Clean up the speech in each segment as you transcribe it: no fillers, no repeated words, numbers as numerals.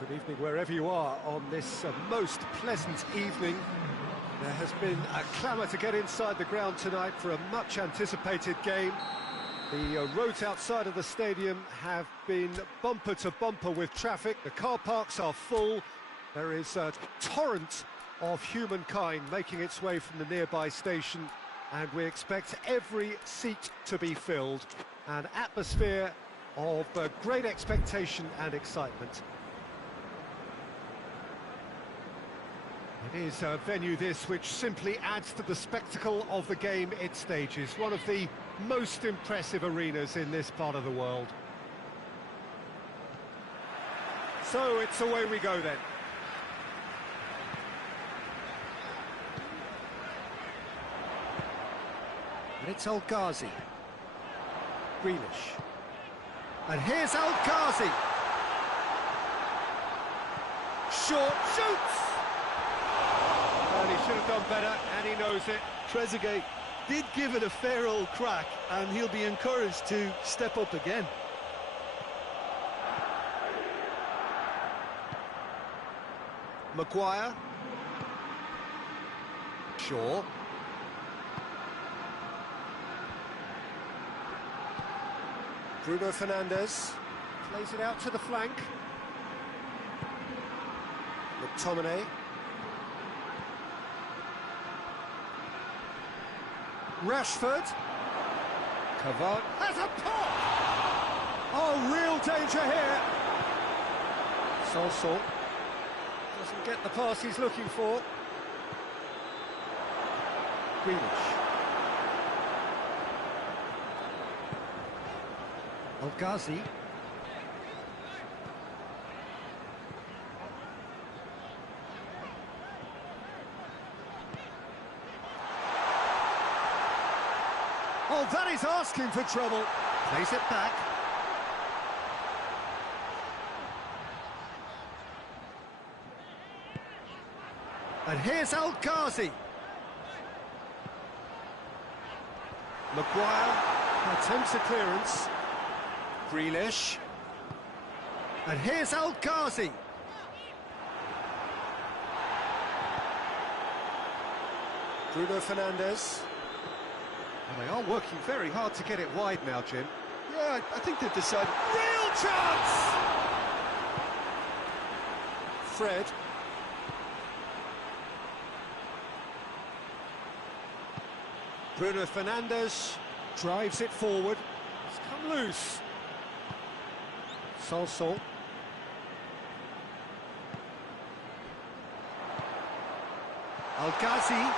Good evening wherever you are on this most pleasant evening. There has been a clamour to get inside the ground tonight for a much-anticipated game. The roads outside of the stadium have been bumper to bumper with traffic. The car parks are full. There is a torrent of humankind making its way from the nearby station, and we expect every seat to be filled. An atmosphere of great expectation and excitement. It is a venue this which simply adds to the spectacle of the game it stages. One of the most impressive arenas in this part of the world. So it's away we go then. And it's El Ghazi. Grealish. And here's El Ghazi. Short shoots! And he should have done better, and he knows it. Trezeguet did give it a fair old crack, and he'll be encouraged to step up again. Maguire. Shaw. Bruno Fernandes plays it out to the flank. McTominay. Rashford. Cavani has a pop! Oh, real danger here. Solskjaer doesn't get the pass he's looking for. Grealish. El Ghazi. Oh, that is asking for trouble. Plays it back. And here's El Ghazi. Maguire attempts a clearance. Grealish. And here's El Ghazi. Bruno Fernandes. Well, they are working very hard to get it wide now, Jim. Yeah, I think they've decided... Real chance! Fred. Bruno Fernandes drives it forward. It's come loose. Solskjaer. El Ghazi.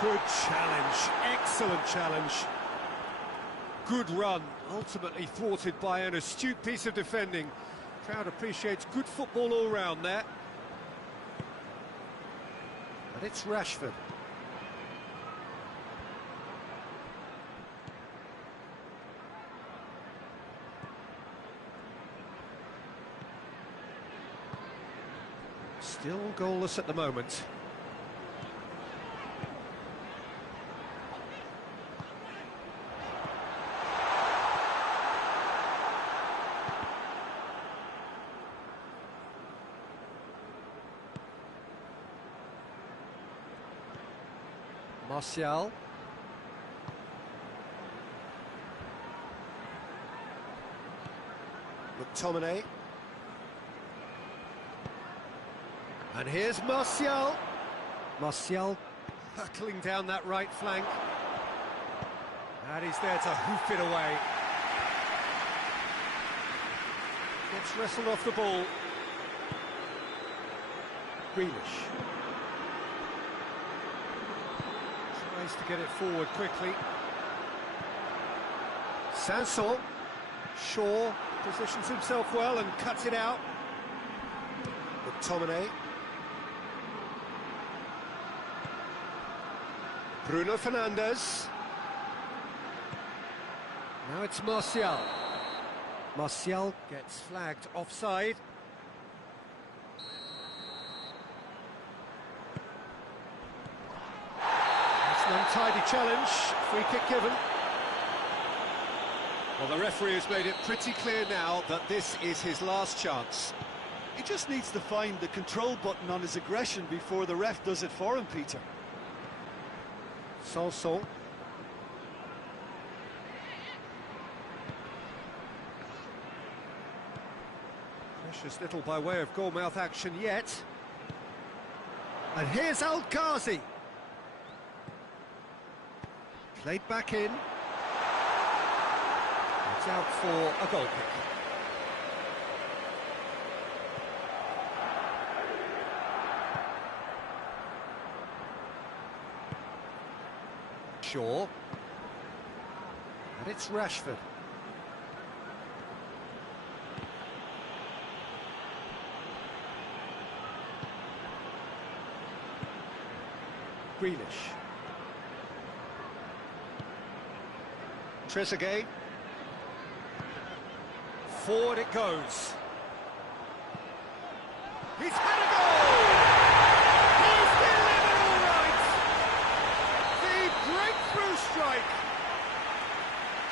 Good challenge, excellent challenge. Good run, ultimately thwarted by an astute piece of defending. Crowd appreciates good football all round there. And it's Rashford. Still goalless at the moment. Martial. McTominay. And here's Martial. Martial hurtling down that right flank. And he's there to hoof it away. Gets wrestled off the ball. Grealish. Tries to get it forward quickly. Sanson. Shaw positions himself well and cuts it out. McTominay. Bruno Fernandes. Now it's Martial. Martial gets flagged offside. That's an untidy challenge. Free kick given. Well, the referee has made it pretty clear now that this is his last chance. He just needs to find the control button on his aggression before the ref does it for him, Peter. Sanson. Precious little by way of goal-mouth action yet. And here's Al Ghazi. Played back in. It's out for a goal kick. Shaw. And it's Rashford. Grealish. Trezeguet. Forward it goes. He's had a goal! He's delivered all right! The breakthrough strike!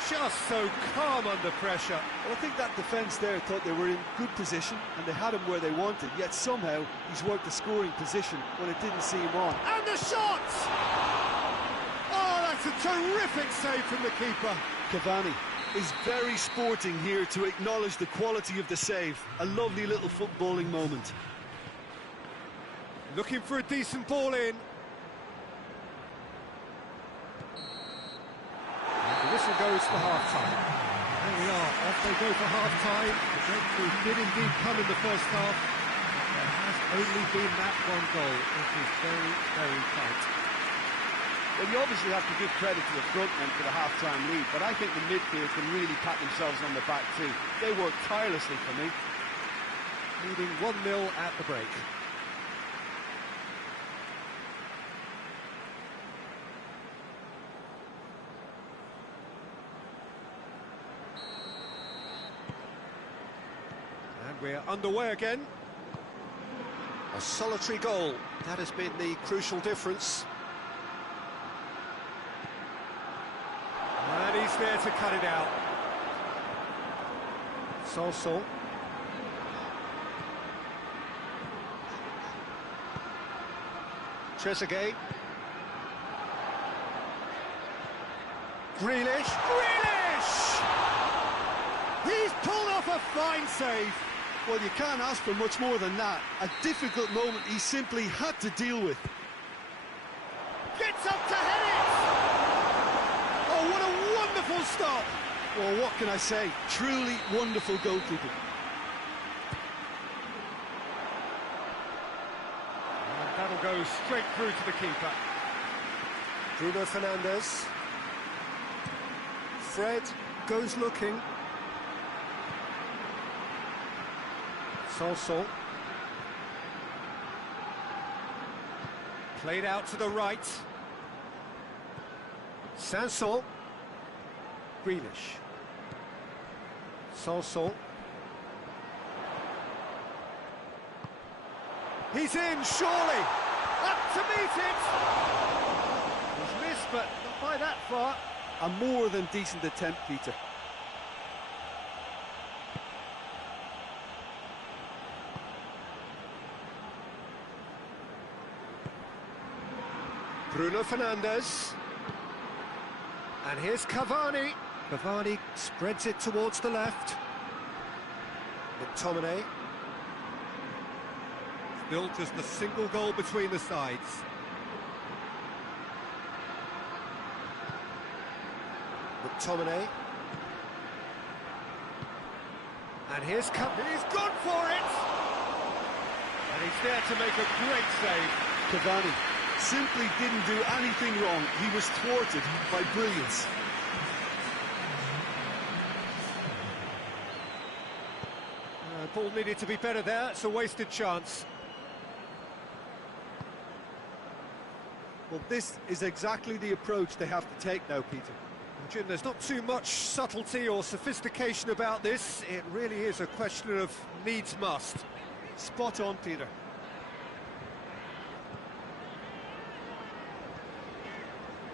Just so calm under pressure. Well, I think that defence there thought they were in good position and they had him where they wanted, yet somehow he's worked the scoring position when it didn't see him on. And the shot! Oh, that's a terrific save from the keeper. Cavani is very sporting here to acknowledge the quality of the save. A lovely little footballing moment. Looking for a decent ball in. And the whistle goes for half-time. There we are, off they go for half-time. The breakthrough did indeed come in the first half. There has only been that one goal. It is very, very tight. Well, you obviously have to give credit to the front men for the half-time lead, but I think the midfield can really pat themselves on the back too. They worked tirelessly for me. Leading 1-0 at the break. And we're underway again. A solitary goal. That has been the crucial difference. And he's there to cut it out. Sanson. Trezeguet. Grealish. Grealish! He's pulled off a fine save. Well, you can't ask for much more than that. A difficult moment he simply had to deal with. Gets up to head it! Oh, what a wonderful stop! Well, what can I say? Truly wonderful goalkeeping. And that'll go straight through to the keeper. Bruno Fernandes. Fred goes looking. Sanson. Played out to the right. Sanson. Grealish. Sanson. He's in, surely! Up to meet it! He's missed, but not by that far. A more than decent attempt, Peter. Bruno Fernandes. And here's Cavani. Cavani spreads it towards the left. McTominay. Built as the single goal between the sides. McTominay. And here's he's gone for it! And he's there to make a great save. Cavani simply didn't do anything wrong. He was thwarted by brilliance. Ball needed to be better there. It's a wasted chance. Well, this is exactly the approach they have to take now, Peter. Jim, there's not too much subtlety or sophistication about this. It really is a question of needs must. Spot on, Peter.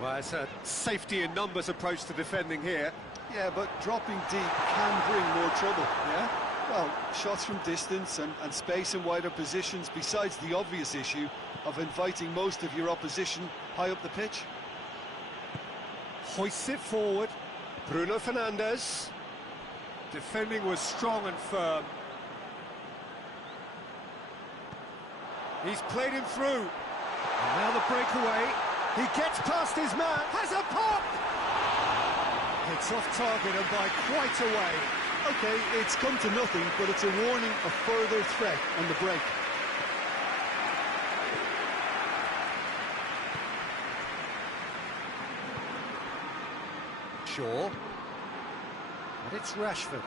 Well, it's a safety in numbers approach to defending here. Yeah, but dropping deep can bring more trouble, yeah? Well, shots from distance and space in wider positions, besides the obvious issue of inviting most of your opposition high up the pitch. Hoists it forward. Bruno Fernandes. Defending was strong and firm. He's played him through. And now the breakaway. He gets past his man. Has a pop! It's off target and by quite a way. OK, it's come to nothing, but it's a warning of further threat on the break. Shaw. And it's Rashford.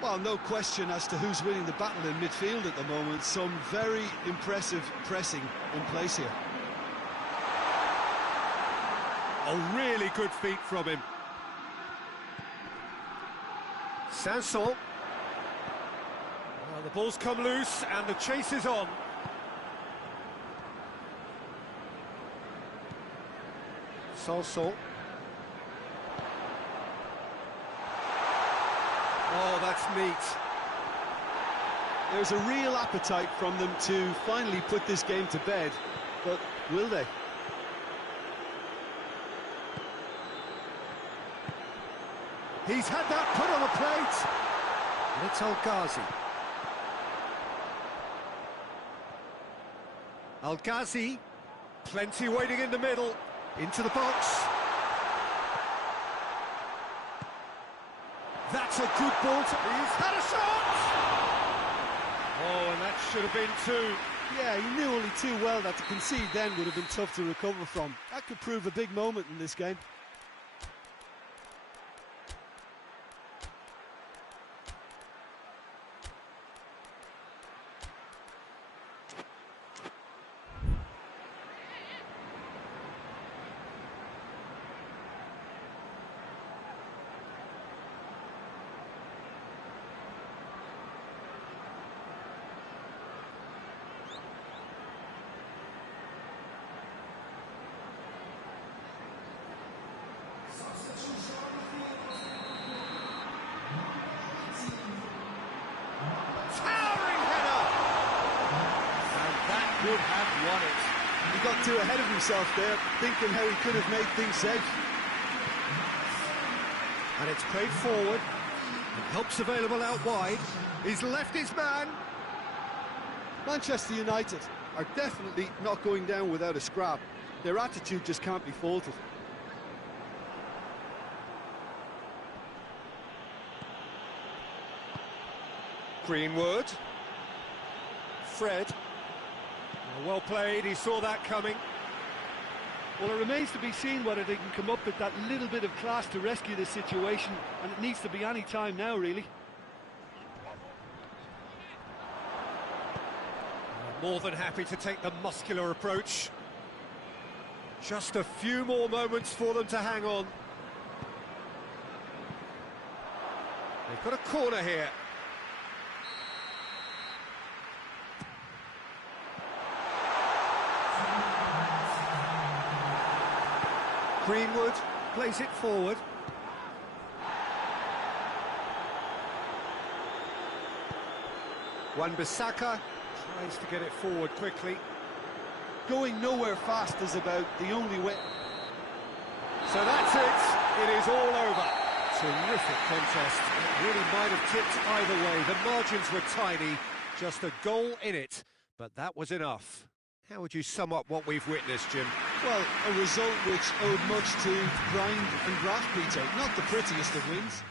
Well, no question as to who's winning the battle in midfield at the moment. Some very impressive pressing in place here. A really good feat from him. Sanson. Well, the ball's come loose and the chase is on. Sanson. Oh, that's neat. There's a real appetite from them to finally put this game to bed, but will they? He's had that put on a plate. And it's Al-Ghazi. Al-Ghazi, plenty waiting in the middle, into the box. That's a good ball to... He's had a shot! Oh, and that should have been two. Yeah, he knew only too well that to concede then would have been tough to recover from. That could prove a big moment in this game. Would have won it. He got too ahead of himself there, thinking how he could have made things safe. And it's played forward, and help's available out wide. He's left his man. Manchester United are definitely not going down without a scrap. Their attitude just can't be faulted. Greenwood. Fred. Well played, he saw that coming. Well, it remains to be seen whether they can come up with that little bit of class to rescue this situation, and it needs to be any time now, really. More than happy to take the muscular approach. Just a few more moments for them to hang on. They've got a corner here. Greenwood plays it forward. Wan-Bissaka tries to get it forward quickly. Going nowhere fast is about the only way. So that's it. It is all over. Terrific contest. It really might have tipped either way. The margins were tiny. Just a goal in it. But that was enough. How would you sum up what we've witnessed, Jim? Well, a result which owed much to grind and graft, Peter. Not the prettiest of wins.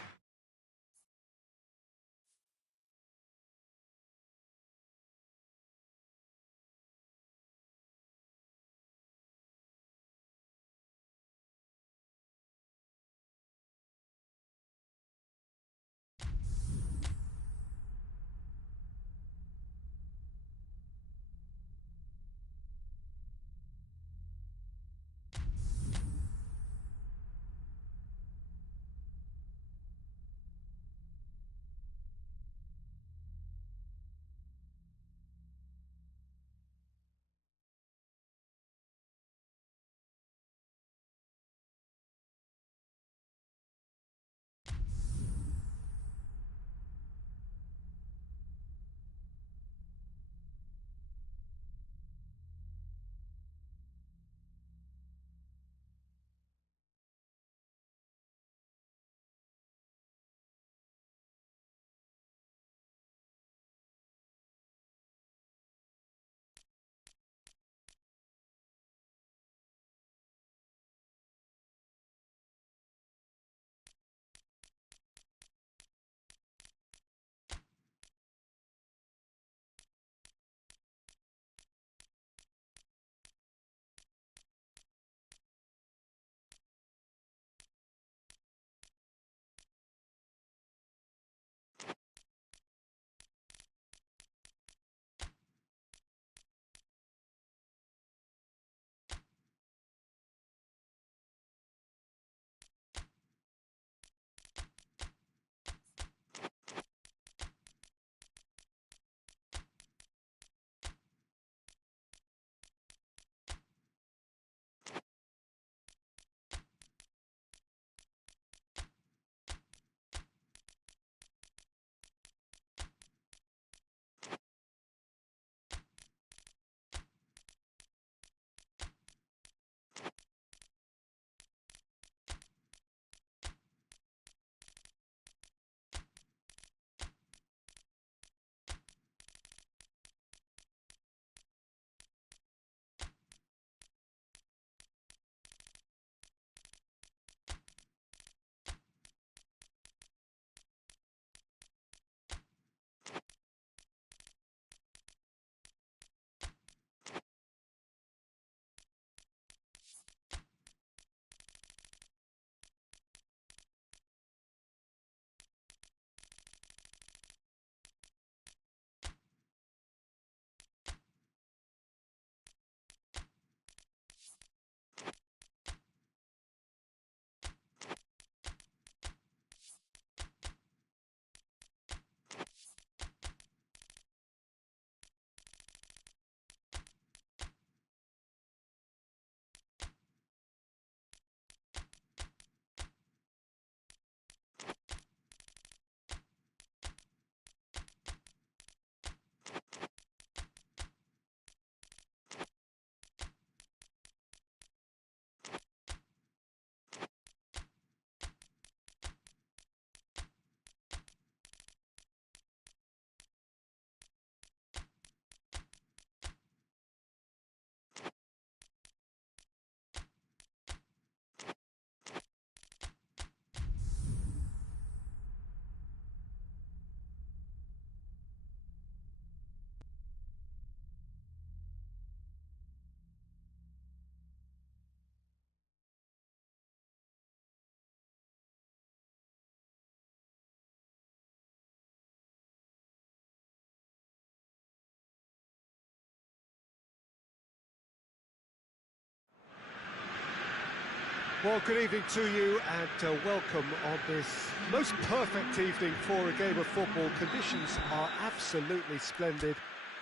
Well, good evening to you and welcome on this most perfect evening for a game of football. Conditions are absolutely splendid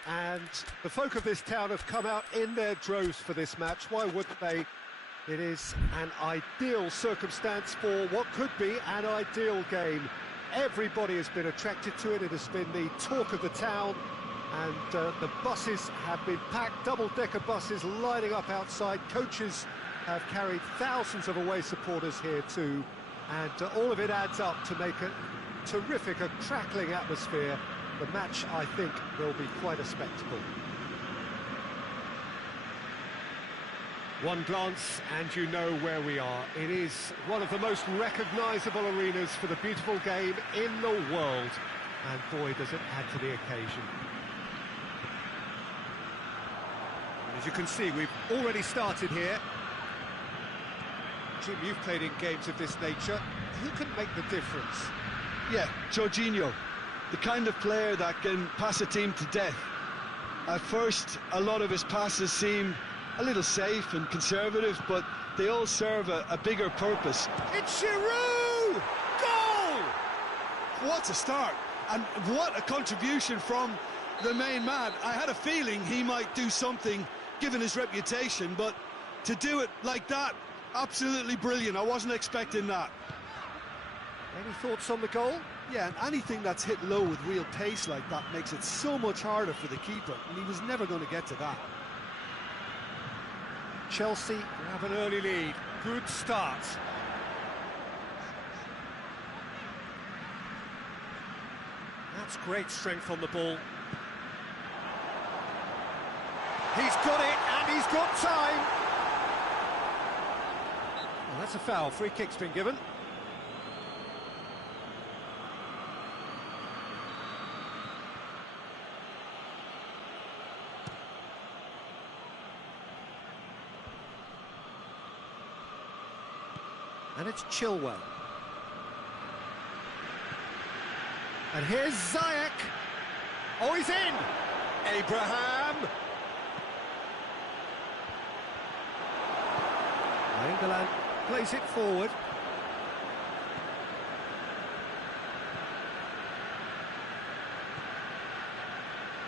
and the folk of this town have come out in their droves for this match. Why wouldn't they? It is an ideal circumstance for what could be an ideal game. Everybody has been attracted to it. It has been the talk of the town and the buses have been packed, double-decker buses lining up outside. Coaches have carried thousands of away supporters here too, and all of it adds up to make a terrific, a crackling atmosphere. The match, I think, will be quite a spectacle. One glance and you know where we are. It is one of the most recognisable arenas for the beautiful game in the world, and boy does it add to the occasion. And as you can see, we've already started here. Jim, you've played in games of this nature. Who can make the difference? Yeah, Jorginho, the kind of player that can pass a team to death. At first, a lot of his passes seem a little safe and conservative, but they all serve a bigger purpose. It's Giroud! Goal! What a start, and what a contribution from the main man. I had a feeling he might do something, given his reputation, but to do it like that, absolutely brilliant. I wasn't expecting that. Any thoughts on the goal? Yeah, and anything that's hit low with real pace like that makes it so much harder for the keeper, and he was never going to get to that. Chelsea have an early lead. Good start. That's great strength on the ball. He's got it, and he's got time. Well, that's a foul. Free kick's been given. And it's Chilwell. And here's Ziyech. Oh, he's in! Abraham! England plays it forward.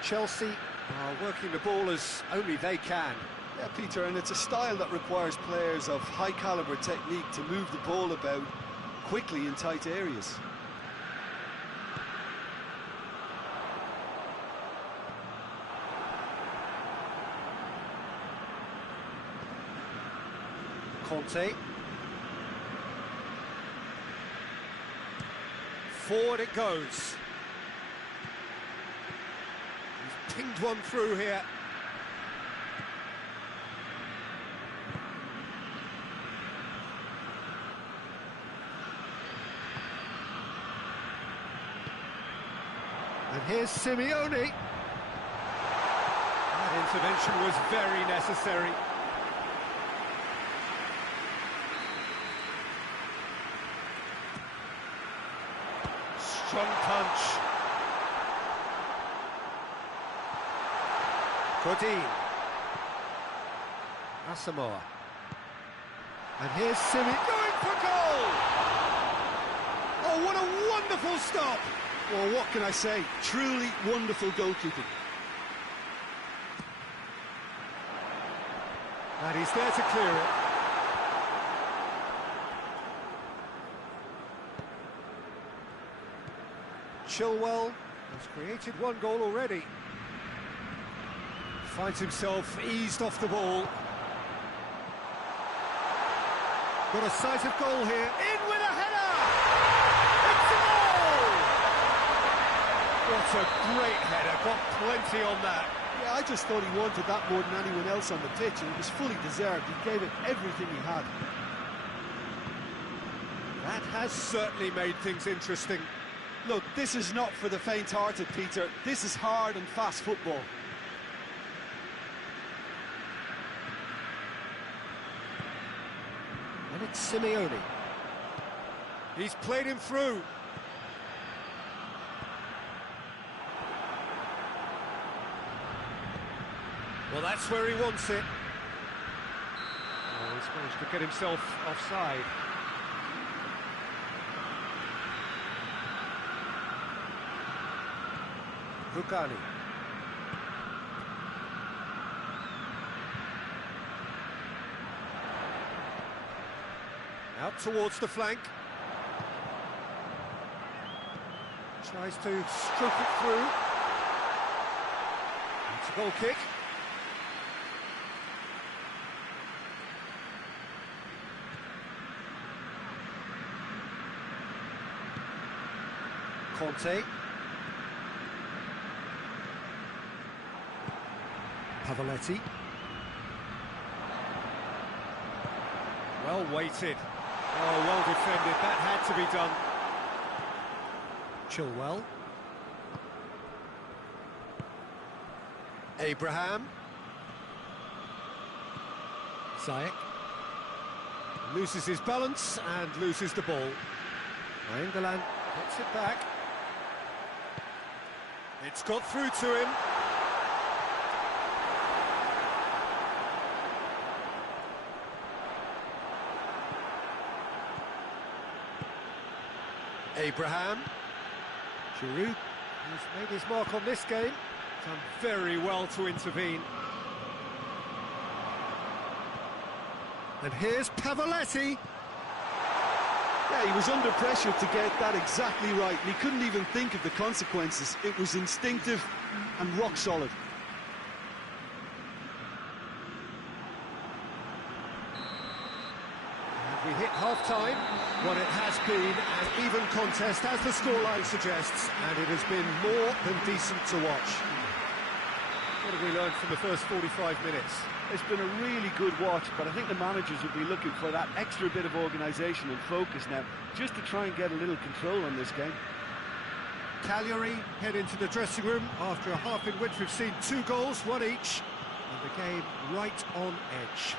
Chelsea are working the ball as only they can. Yeah, Peter, and it's a style that requires players of high-caliber technique to move the ball about quickly in tight areas. Conte. Forward it goes. He's pinged one through here. And here's Simeone. That intervention was very necessary. Strong punch. Godin. Asamoah. And here's Simeone going for goal! Oh, what a wonderful stop! Well, what can I say? Truly wonderful goalkeeping. And he's there to clear it. Chilwell has created one goal already. Finds himself eased off the ball. Got a sight of goal here. In with a header! It's a goal! What a great header, got plenty on that. Yeah, I just thought he wanted that more than anyone else on the pitch, and it was fully deserved. He gave it everything he had. That has certainly made things interesting. Look, this is not for the faint-hearted, Peter. This is hard and fast football. And it's Simeone. He's played him through. Well, that's where he wants it. Oh, he's He's managed to get himself offside. Rugani. Out towards the flank. Tries to stroke it through. It's a goal kick. Conte. Pavoletti. Well weighted. Oh, well defended. That had to be done. Chilwell. Abraham. Ziyech. Loses his balance and loses the ball. Nainggolan gets it back. It's got through to him. Abraham. Giroud, who's made his mark on this game, done very well to intervene. And here's Pavoletti. Yeah, he was under pressure to get that exactly right, and he couldn't even think of the consequences. It was instinctive and rock solid. We hit half-time, what it has been an even contest, as the scoreline suggests, and it has been more than decent to watch. What have we learned from the first 45 minutes? It's been a really good watch, but I think the managers will be looking for that extra bit of organisation and focus now, just to try and get a little control on this game. Cagliari head into the dressing room after a half in which we've seen 2 goals, 1 each, and the game right on edge.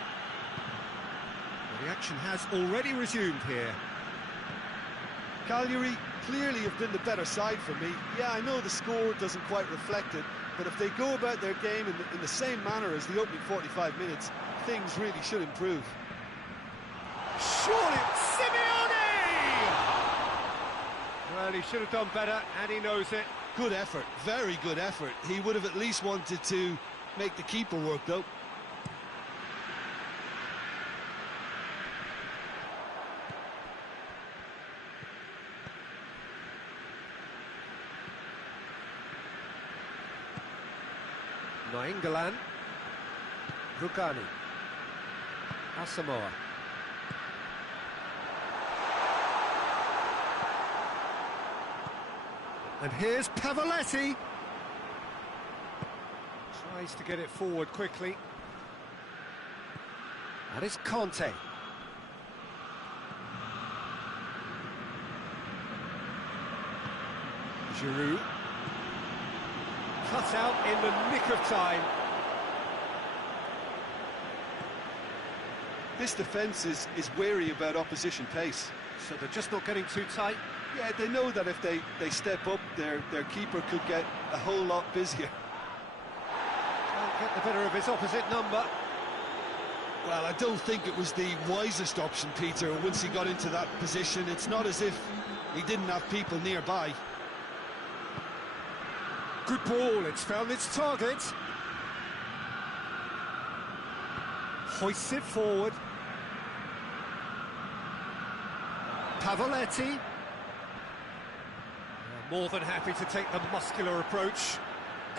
The action has already resumed here. Cagliari clearly have been the better side for me. Yeah, I know the score doesn't quite reflect it, but if they go about their game in the same manner as the opening 45 minutes, things really should improve. Surely, Simeone! Well, he should have done better, and he knows it. Good effort, very good effort. He would have at least wanted to make the keeper work, though. Nainggolan. Rugani. Asamoah. And here's Pavoletti. Tries to get it forward quickly. That is Conte. Giroud. Cut out in the nick of time. This defence is wary about opposition pace. So they're just not getting too tight. Yeah, they know that if they step up, their keeper could get a whole lot busier. Can't get the better of his opposite number. Well, I don't think it was the wisest option, Peter, once he got into that position. It's not as if he didn't have people nearby. Good ball, it's found its target. Hoists it forward. Pavoletti. More than happy to take the muscular approach.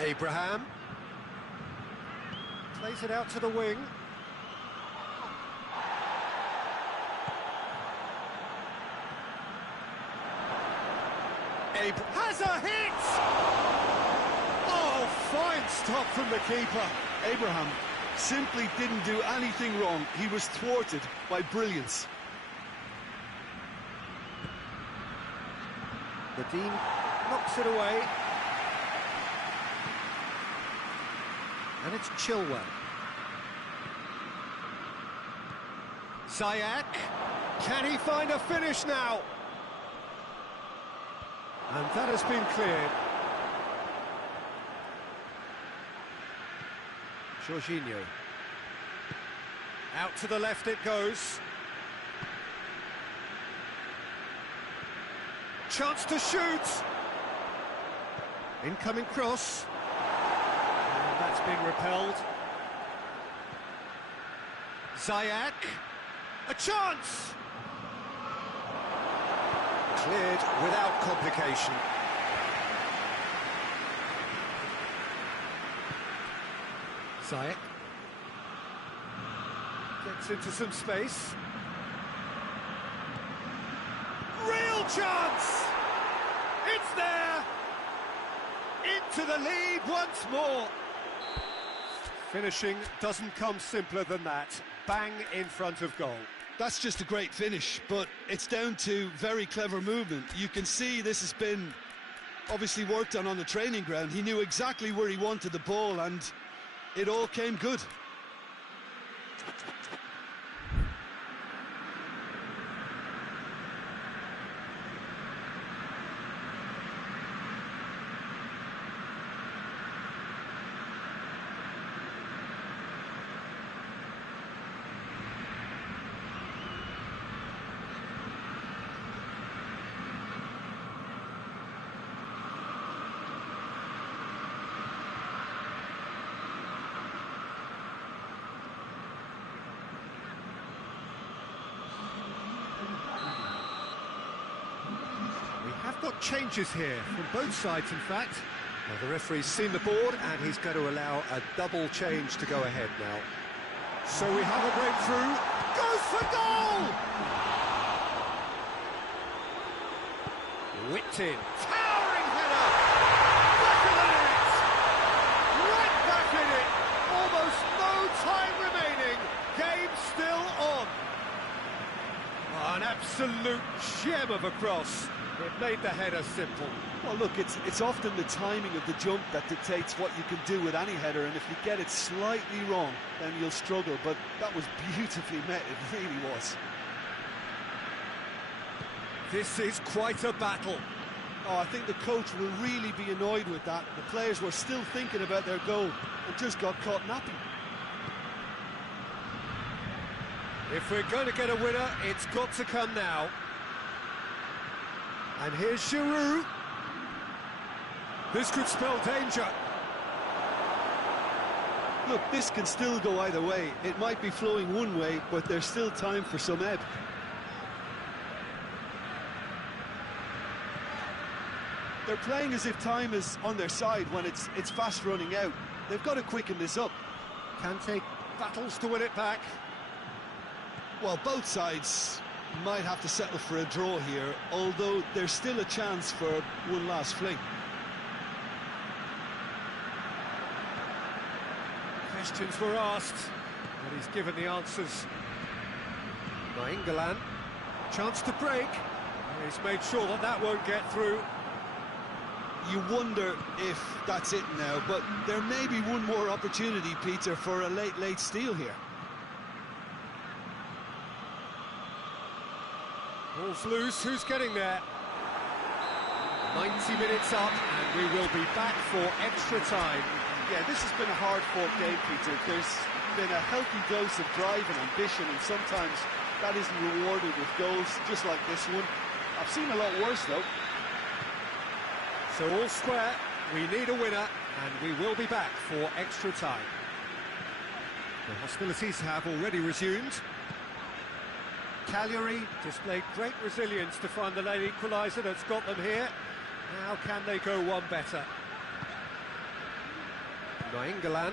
Abraham. Plays it out to the wing. Has a hit! Oh, fine stop from the keeper. Abraham simply didn't do anything wrong. He was thwarted by brilliance. Godin knocks it away. And it's Chilwell. Ziyech. Can he find a finish now? And that has been cleared. Jorginho. Out to the left it goes. Chance to shoot. Incoming cross. And that's being repelled. Ziyech. A chance! Cleared without complication. Ziyech gets into some space. Real chance! It's there! Into the lead once more. Finishing doesn't come simpler than that. Bang in front of goal. That's just a great finish, but it's down to very clever movement. You can see this has been obviously worked on the training ground. He knew exactly where he wanted the ball, and it all came good. Got changes here from both sides, in fact. Well, the referee's seen the board and he's going to allow a double change to go ahead now. So we have a breakthrough. Goes for goal! Whipped in. Towering header! Back of the net! Right back in it! Almost no time remaining. Game still on. Oh, an absolute gem of a cross. It made the header simple. Well, look, it's often the timing of the jump that dictates what you can do with any header, and if you get it slightly wrong, then you'll struggle, but that was beautifully met, it really was. This is quite a battle. Oh, I think the coach will really be annoyed with that. The players were still thinking about their goal and just got caught napping. If we're going to get a winner, it's got to come now. And here's Giroud. This could spell danger. Look, this can still go either way. It might be flowing one way, but there's still time for some ebb. They're playing as if time is on their side when it's fast running out. They've got to quicken this up. Kante battles to win it back. Well, both sides might have to settle for a draw here, although there's still a chance for one last fling. Questions were asked, but he's given the answers. Nainggolan, chance to break. He's made sure that that won't get through. You wonder if that's it now, but there may be one more opportunity, Peter, for a late steal here. Ball's loose, who's getting there? 90 minutes up, and we will be back for extra time. Yeah, this has been a hard-fought game, Peter. There's been a healthy dose of drive and ambition, and sometimes that isn't rewarded with goals, just like this one. I've seen a lot worse, though. So all square, we need a winner, and we will be back for extra time. The hostilities have already resumed. Cagliari displayed great resilience to find the late equaliser that's got them here. How can they go one better? Nainggolan.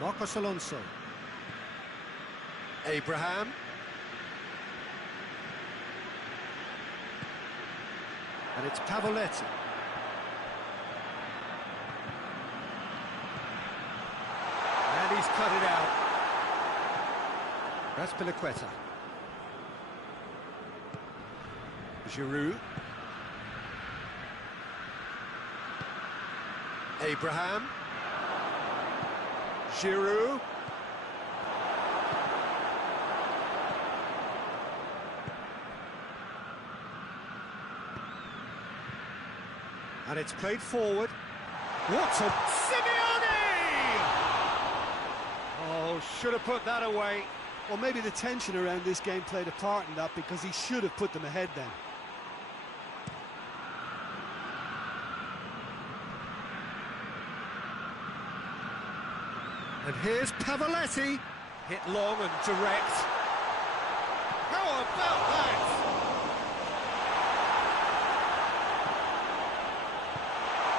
Marcos Alonso. Abraham. And it's Pavoletti. And he's cut it out. That's Piliqueta. Giroud. Abraham. Giroud. And it's played forward. What a... Simeone! Oh, should have put that away. Well, maybe the tension around this game played a part in that, because he should have put them ahead then. And here's Pavoletti. Hit long and direct. How about that?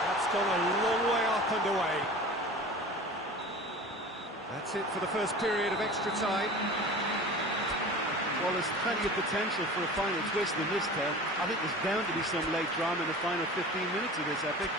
That's gone a long way up and away. That's it for the first period of extra time. Well, there's plenty of potential for a final twist in this tale. I think there's bound to be some late drama in the final 15 minutes of this epic.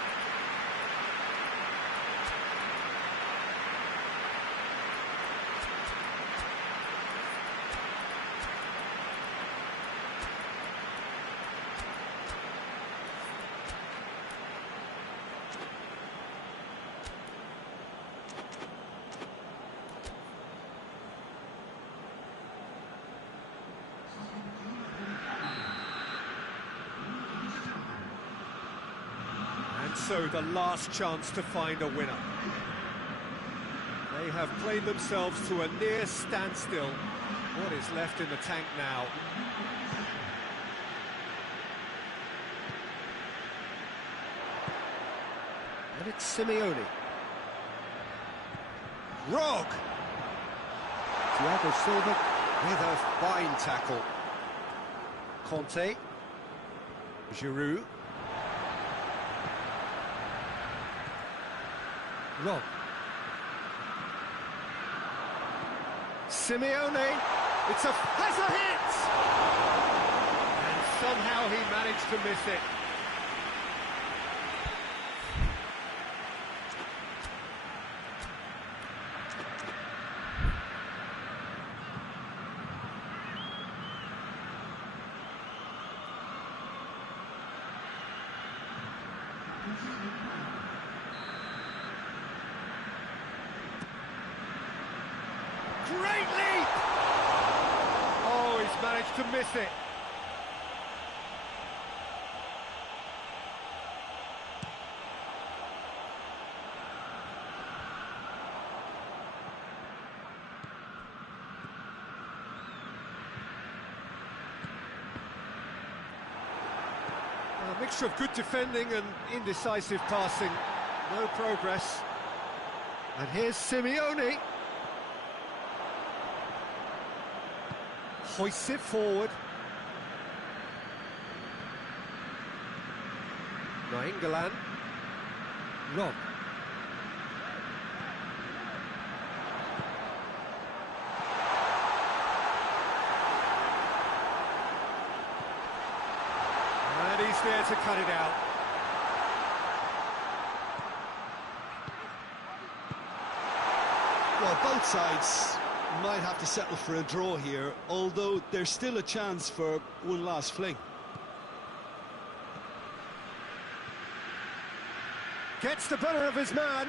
So the last chance to find a winner. They have played themselves to a near standstill. What is left in the tank now? And it's Simeone. Rog! Thiago Silva with a fine tackle. Conte. Giroud. Rog. Simeone, has a hit! And somehow he managed to miss it. Great leap! Oh, he's managed to miss it. A mixture of good defending and indecisive passing. No progress. And here's Simeone. Hoists it forward. Nainggolan. Rog. And he's there to cut it out. Well, both sides might have to settle for a draw here, although there's still a chance for one last fling. Gets the better of his man.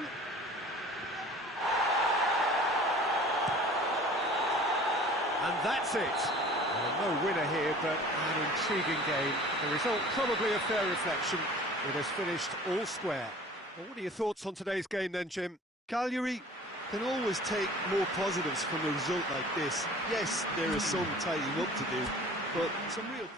And that's it. Well, no winner here, but an intriguing game. The result probably a fair reflection. It has finished all square. Well, what are your thoughts on today's game then, Jim? Cagliari can always take more positives from a result like this. Yes, there is some tidying up to do, but some real...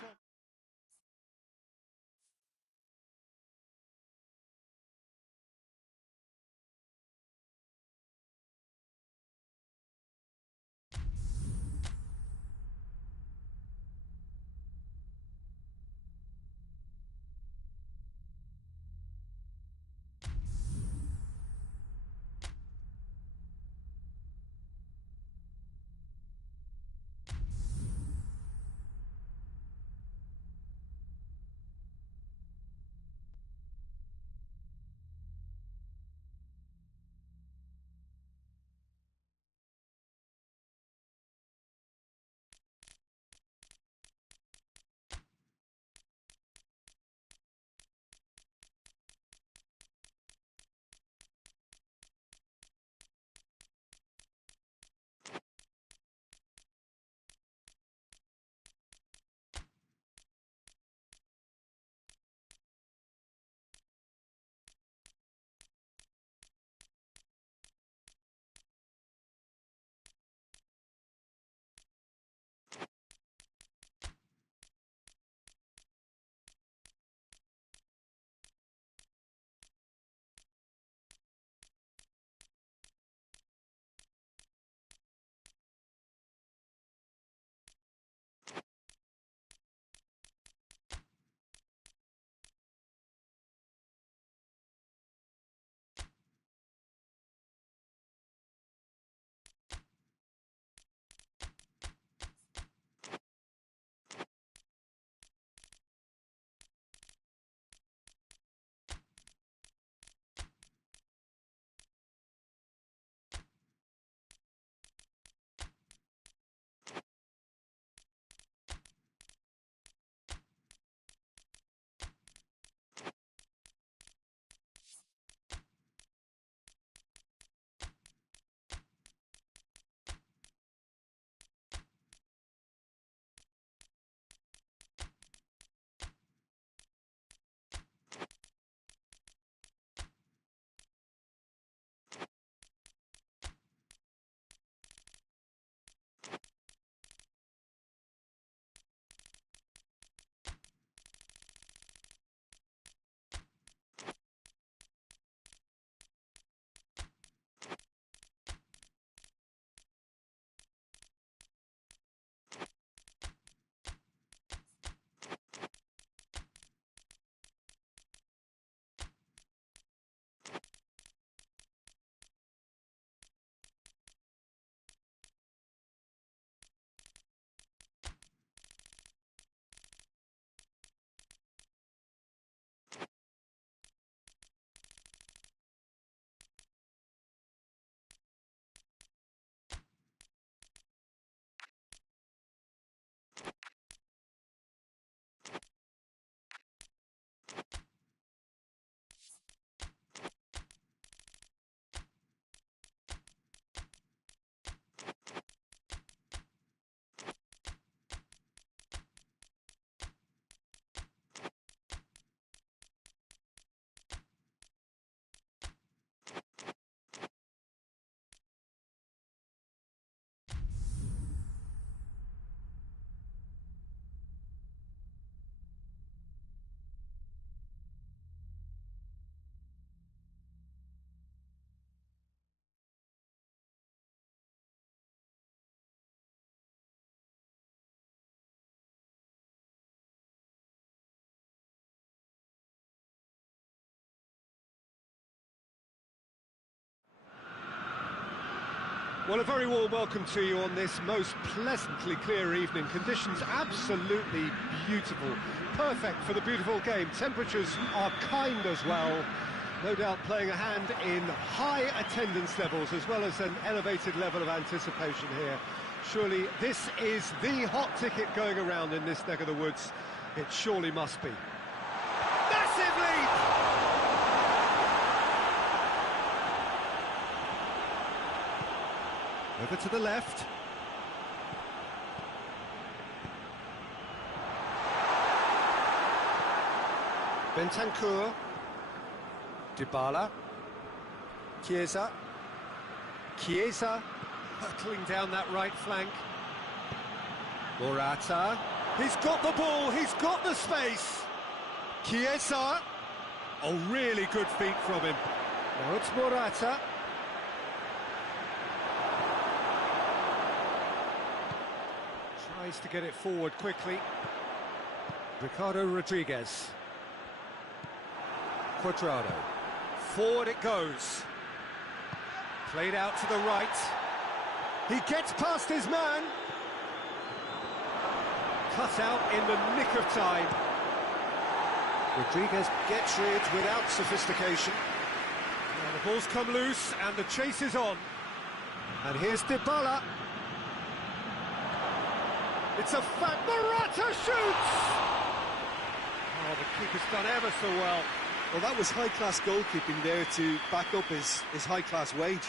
Well, a very warm welcome to you on this most pleasantly clear evening. Conditions absolutely beautiful. Perfect for the beautiful game. Temperatures are kind as well. No doubt playing a hand in high attendance levels as well as an elevated level of anticipation here. Surely this is the hot ticket going around in this neck of the woods. It surely must be. Massive lead! Over to the left. Bentancur. Dybala. Chiesa. Chiesa hurtling down that right flank. Morata. He's got the ball, he's got the space. Chiesa. Oh, really good feet from him. Now it's Morata. Tries to get it forward quickly. Ricardo Rodriguez. Cuadrado. Forward it goes. Played out to the right. He gets past his man. Cut out in the nick of time. Rodriguez gets rid without sophistication. Now the ball's come loose and the chase is on. And here's Dybala. It's a fact. Morata shoots! Oh, the keeper's done ever so well. Well, that was high-class goalkeeping there to back up his high-class wage.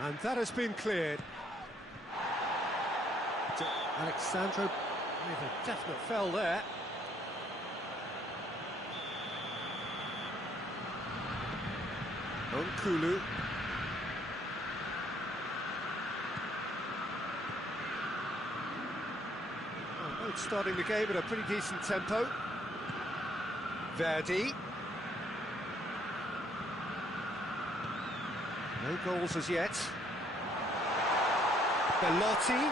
And that has been cleared. Alexandro with a definite fell there. Nkulu. Both starting the game at a pretty decent tempo. Verdi. No goals as yet. Belotti.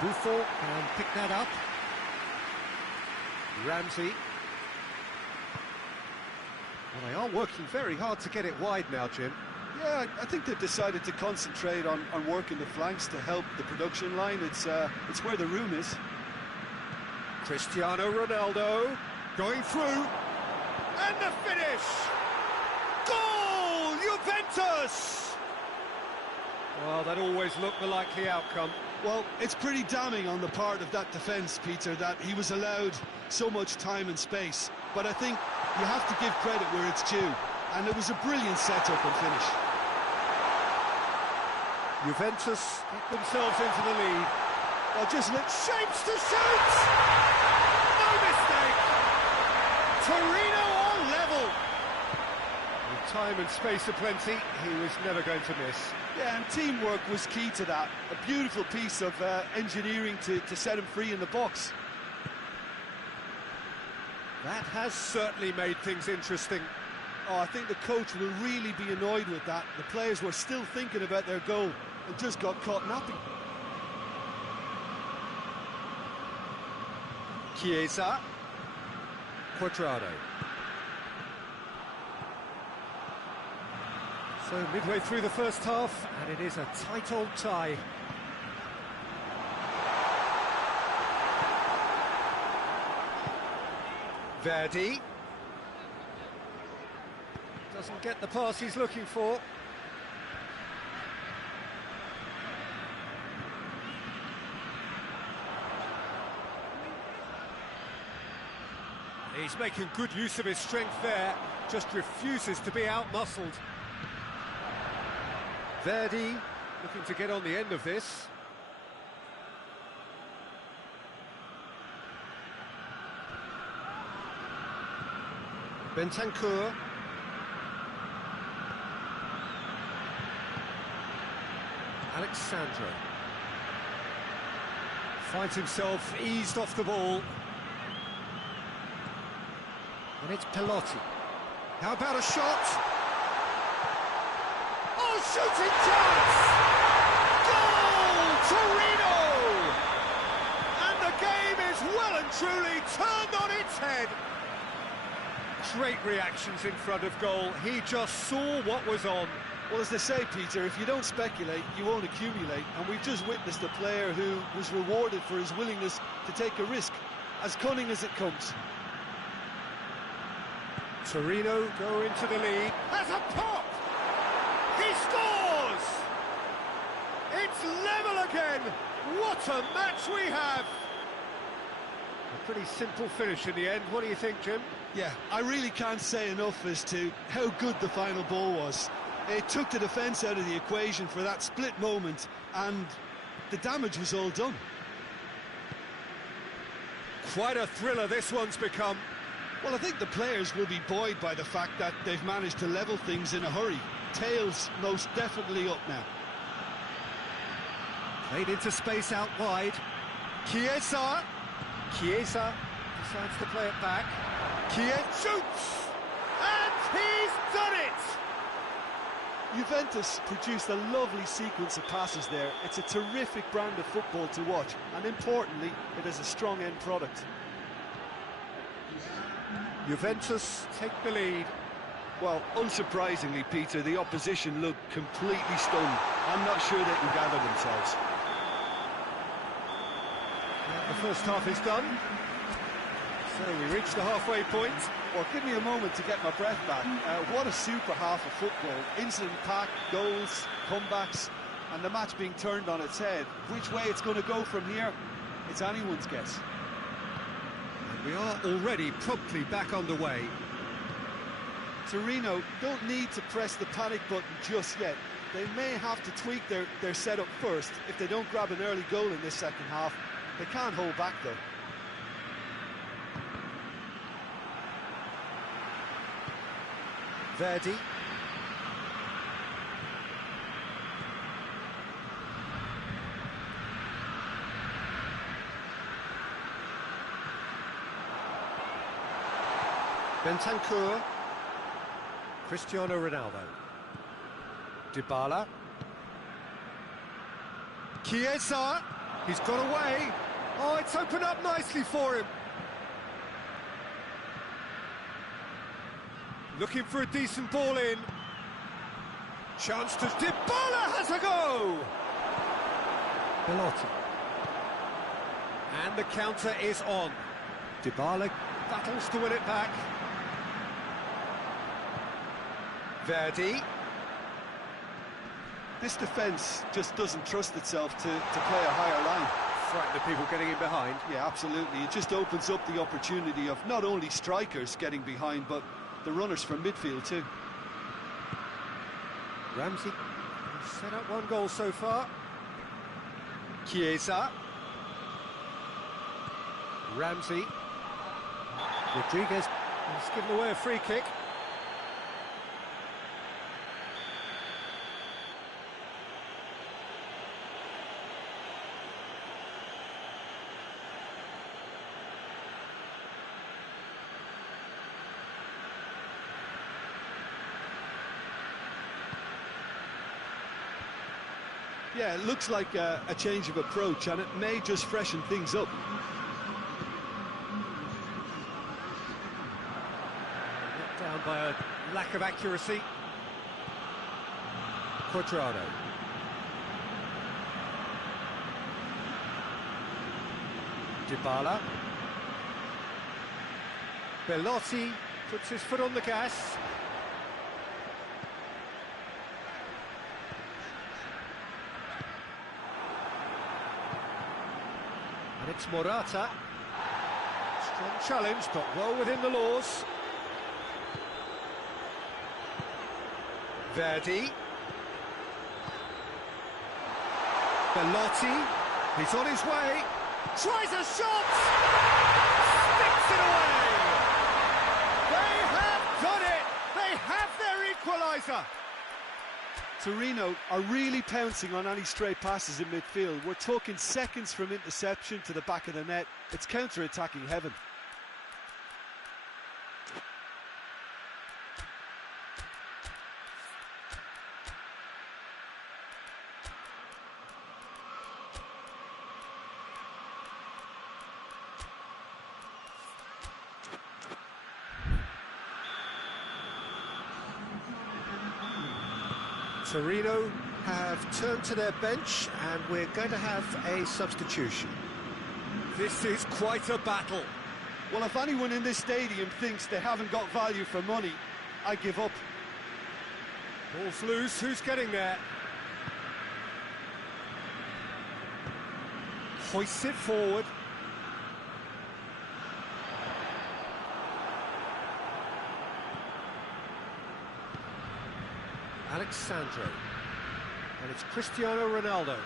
Buffon can pick that up. Ramsey. Well, they are working very hard to get it wide now, Jim. Yeah, I think they've decided to concentrate on working the flanks to help the production line. It's where the room is. Cristiano Ronaldo going through. And the finish! Goal! Juventus! Well, that always looked the likely outcome. Well, it's pretty damning on the part of that defence, Peter, that he was allowed so much time and space. But I think you have to give credit where it's due. And it was a brilliant setup and finish. Juventus get themselves into the lead. Well, just let Shapes to shoot! No mistake! Torino on level! With time and space aplenty, he was never going to miss. Yeah, and teamwork was key to that. A beautiful piece of engineering to set him free in the box. That has certainly made things interesting. Oh, I think the coach will really be annoyed with that. The players were still thinking about their goal and just got caught napping. Chiesa. Cuadrado. So midway through the first half, and it is a tight old tie. Verdi. Doesn't get the pass he's looking for. He's making good use of his strength there, just refuses to be out-muscled. Verdi looking to get on the end of this. Bentancur. Alexandro finds himself eased off the ball. And it's Belotti. How about a shot? Oh, shooting chance! Goal! Torino! And the game is well and truly turned on its head. Great reactions in front of goal. He just saw what was on. Well, as they say, Peter, if you don't speculate, you won't accumulate. And we've just witnessed a player who was rewarded for his willingness to take a risk, as cunning as it comes. Torino go into the lead. Has a pop! He scores! It's level again! What a match we have! A pretty simple finish in the end. What do you think, Jim? Yeah, I really can't say enough as to how good the final ball was. It took the defence out of the equation for that split moment, and the damage was all done. Quite a thriller this one's become. Well, I think the players will be buoyed by the fact that they've managed to level things in a hurry. Tails most definitely up now. Played into space out wide. Chiesa decides to play it back. Chiesa shoots! And he's done it! Juventus produced a lovely sequence of passes there. It's a terrific brand of football to watch, and importantly, it is a strong end product. Juventus take the lead. Well, unsurprisingly, Peter, the opposition look completely stunned. I'm not sure they can gather themselves. The first half is done. So we reach the halfway point. Well, give me a moment to get my breath back. What a super half of football. Incident-packed, goals, comebacks, and the match being turned on its head. Which way it's going to go from here, it's anyone's guess. And we are already promptly back underway. Torino don't need to press the panic button just yet. They may have to tweak their setup first if they don't grab an early goal in this second half. They can't hold back, though. Verdi. Bentancur. Cristiano Ronaldo. Dybala. Chiesa. He's got away. Oh, it's opened up nicely for him. Looking for a decent ball in. Chance to... Dybala has a go! Belotti. And the counter is on. Dybala battles to win it back. Verdi. This defence just doesn't trust itself to play a higher line. Frighten the people getting in behind. Yeah, absolutely. It just opens up the opportunity of not only strikers getting behind, but the runners from midfield too. Ramsey has set up one goal so far. Chiesa. Ramsey. Rodriguez has given away a free kick. Yeah, it looks like a change of approach, and it may just freshen things up. Knocked down by a lack of accuracy. Cuadrado. Dybala. Belotti puts his foot on the gas. And it's Morata. Strong challenge, but well within the laws. Verdi. Belotti. He's on his way. Tries a shot! Sticks it away! They have done it! They have their equaliser! Torino are really pouncing on any stray passes in midfield. We're talking seconds from interception to the back of the net. It's counter-attacking heaven. Torino have turned to their bench, and we're going to have a substitution. This is quite a battle. Well, if anyone in this stadium thinks they haven't got value for money, I give up. Ball's loose, who's getting there? Hoists it forward. Alexandro. And it's Cristiano Ronaldo.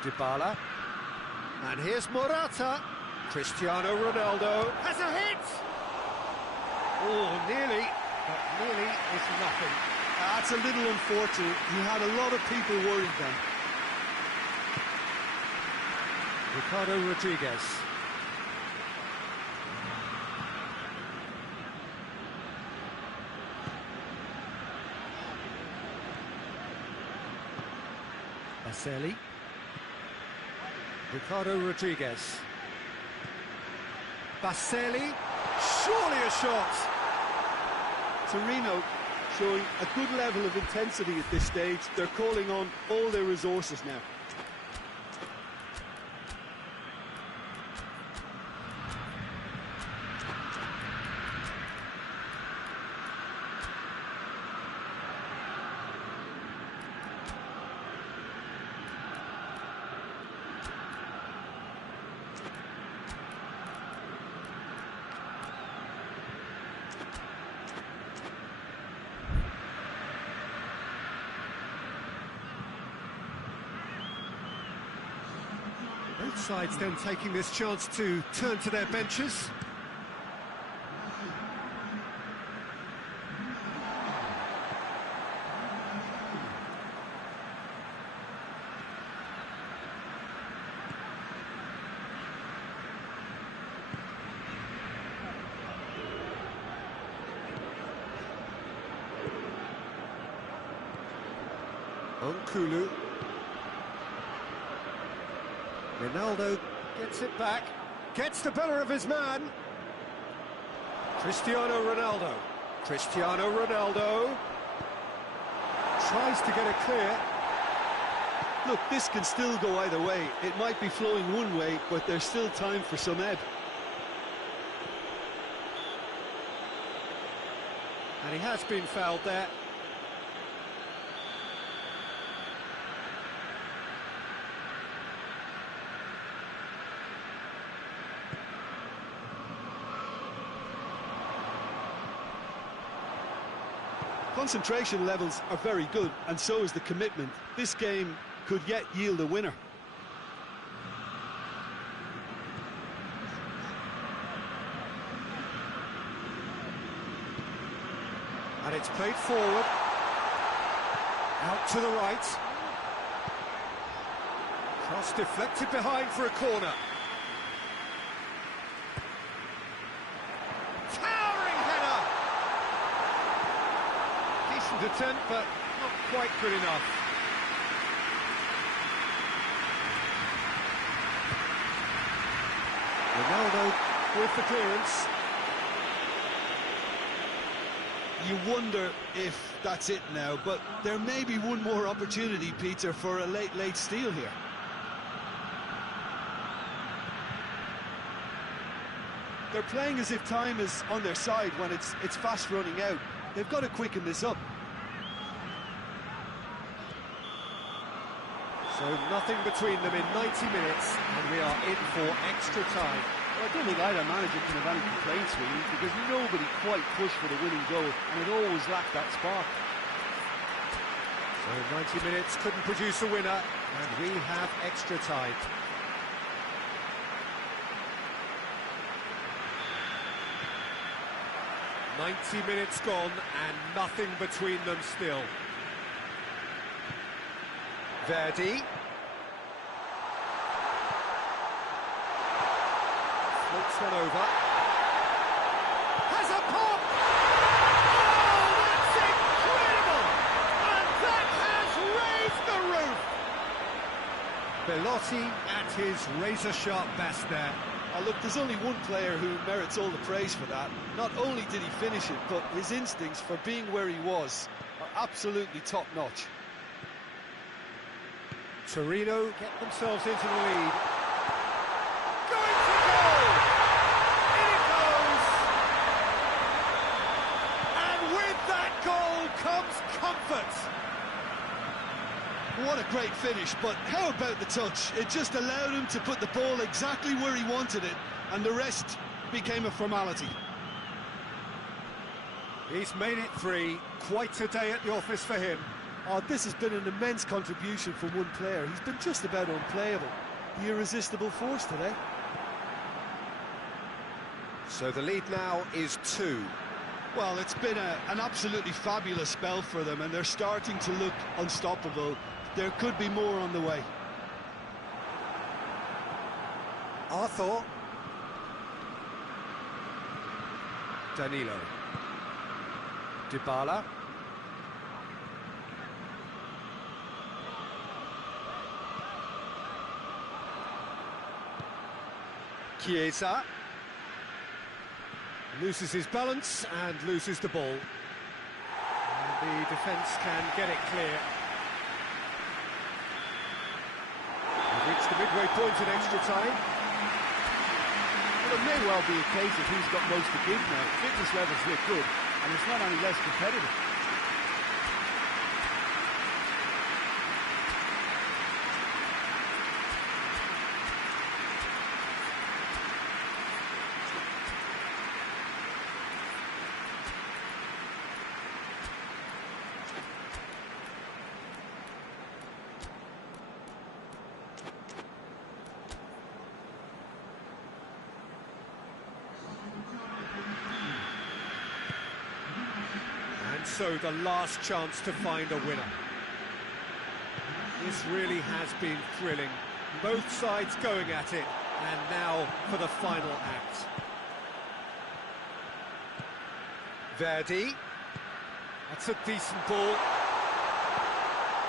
Dybala. And here's Morata. Cristiano Ronaldo has a hit! Oh, nearly, but nearly is nothing. That's a little unfortunate. He had a lot of people worried then. Ricardo Rodriguez. Baselli. Ricardo Rodriguez. Baselli. Surely a shot! Torino showing a good level of intensity at this stage. They're calling on all their resources now. Both sides then taking this chance to turn to their benches. Nkulu. Ronaldo gets it back, gets the better of his man. Cristiano Ronaldo. Cristiano Ronaldo tries to get it clear. Look, this can still go either way. It might be flowing one way, but there's still time for some ebb. And he has been fouled there. Concentration levels are very good, and so is the commitment. This game could yet yield a winner. And it's played forward. Out to the right. Cross deflected behind for a corner. Attempt, but not quite good enough. Ronaldo with the clearance. You wonder if that's it now, but there may be one more opportunity, Peter, for a late steal here. They're playing as if time is on their side when it's fast running out. They've got to quicken this up. So nothing between them in 90 minutes, and we are in for extra time. Well, I don't think either manager can have any complaints, really, because nobody quite pushed for the winning goal, and it always lacked that spark. So 90 minutes couldn't produce a winner, and we have extra time. "90 minutes gone, and nothing between them still." Verdi. Floats one over. Has a pop! Oh, that's incredible! And that has raised the roof! Belotti at his razor-sharp best there. Oh, look, there's only one player who merits all the praise for that. Not only did he finish it, but his instincts for being where he was absolutely top-notch. Torino get themselves into the lead. Going for goal! In it goes! And with that goal comes comfort. What a great finish, but how about the touch? It just allowed him to put the ball exactly where he wanted it, and the rest became a formality. He's made it 3. Quite a day at the office for him. Oh, this has been an immense contribution from one player. He's been just about unplayable. The irresistible force today. So the lead now is 2. Well, it's been an absolutely fabulous spell for them, and they're starting to look unstoppable. There could be more on the way. Arthur. Danilo. Dybala. Chiesa. Loses his balance and loses the ball. And the defence can get it clear. We've reached the midway point in extra time. Well, it may well be a case of who's got most to give now. Fitness levels look good, and it's not any less competitive. And so the last chance to find a winner. This really has been thrilling. Both sides going at it, and now for the final act. Verdi. That's a decent ball.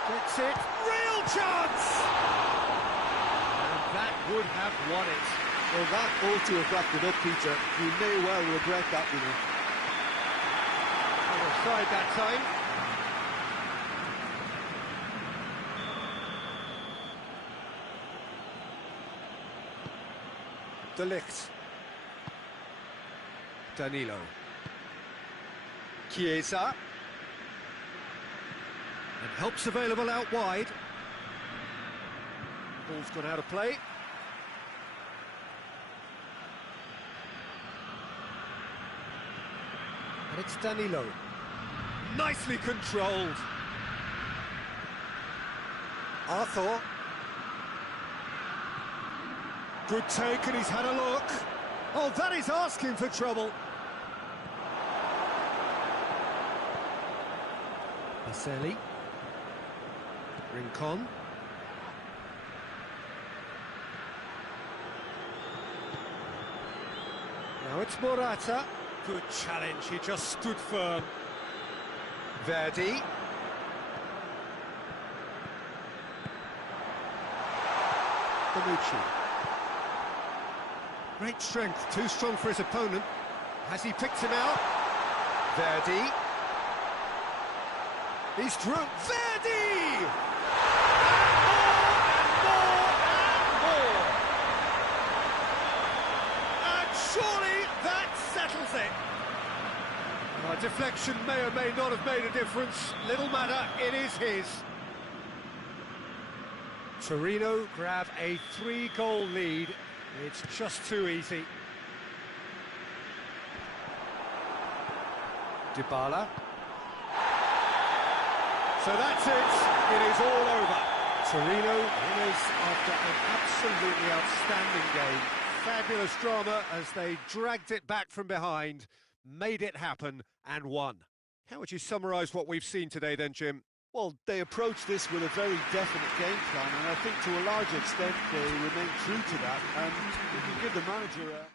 Gets it. Real chance! And that would have won it. Well, that ought to have wrapped it up, Peter. You may well regret that, you know. Offside that time. De Ligt. Danilo. Chiesa. And help's available out wide. Ball's gone out of play. And it's Danilo. Nicely controlled. Arthur. Good take, and he's had a look. Oh, that is asking for trouble. Baselli. Rincon. Now it's Morata. Good challenge, he just stood firm. Verdi. Bonucci. Great strength, too strong for his opponent. Has he picked him out? Verdi. He's through. Verdi! And more! And surely that settles it. A deflection may or may not have made a difference. Little matter, it is his. Torino grab a 3-goal lead. It's just too easy. Dybala. So that's it. It is all over. Torino winners after an absolutely outstanding game. Fabulous drama as they dragged it back from behind, made it happen and won. How would you summarise what we've seen today then, Jim? Well, they approached this with a very definite game plan, and I think to a large extent they remain true to that, and you can give the manager a...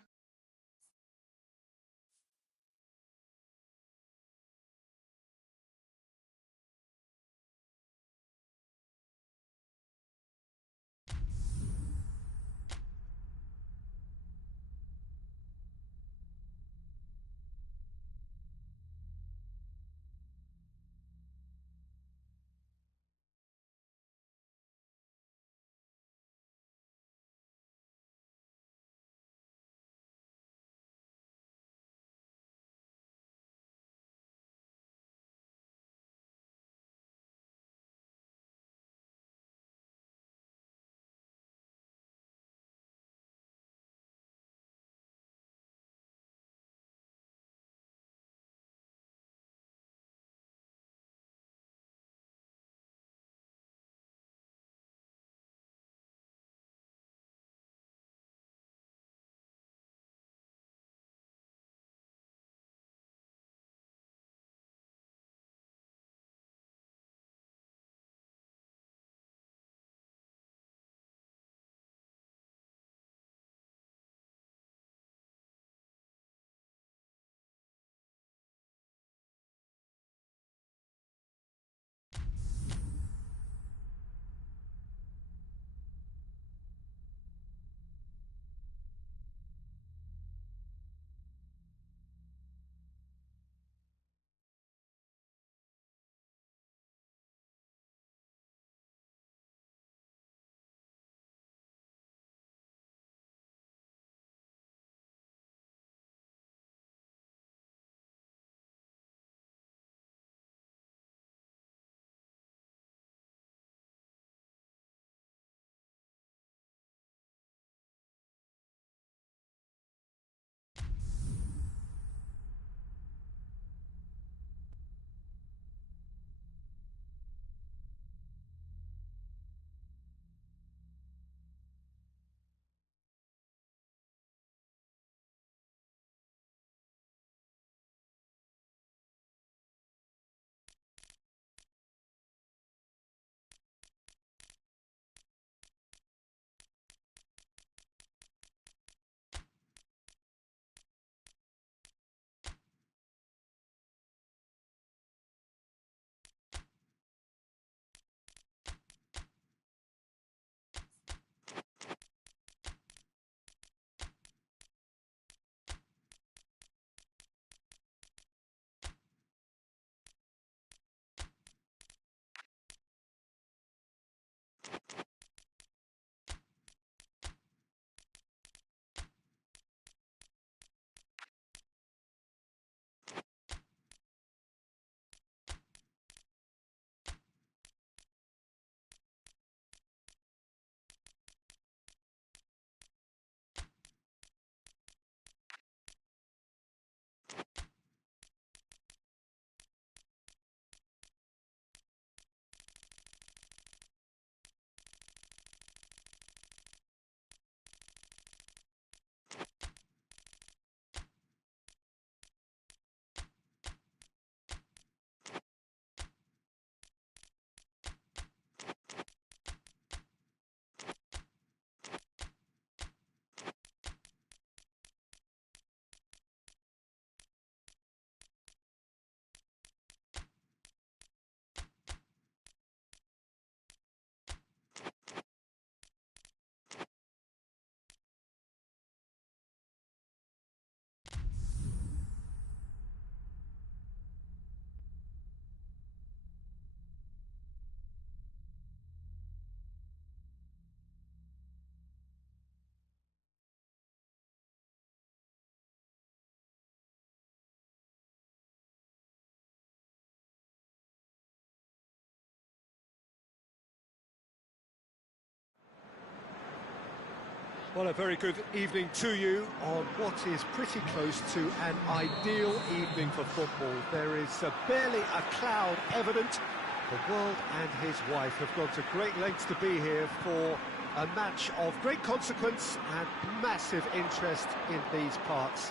Well, a very good evening to you on what is pretty close to an ideal evening for football. There is barely a cloud evident. The world and his wife have gone to great lengths to be here for a match of great consequence and massive interest in these parts.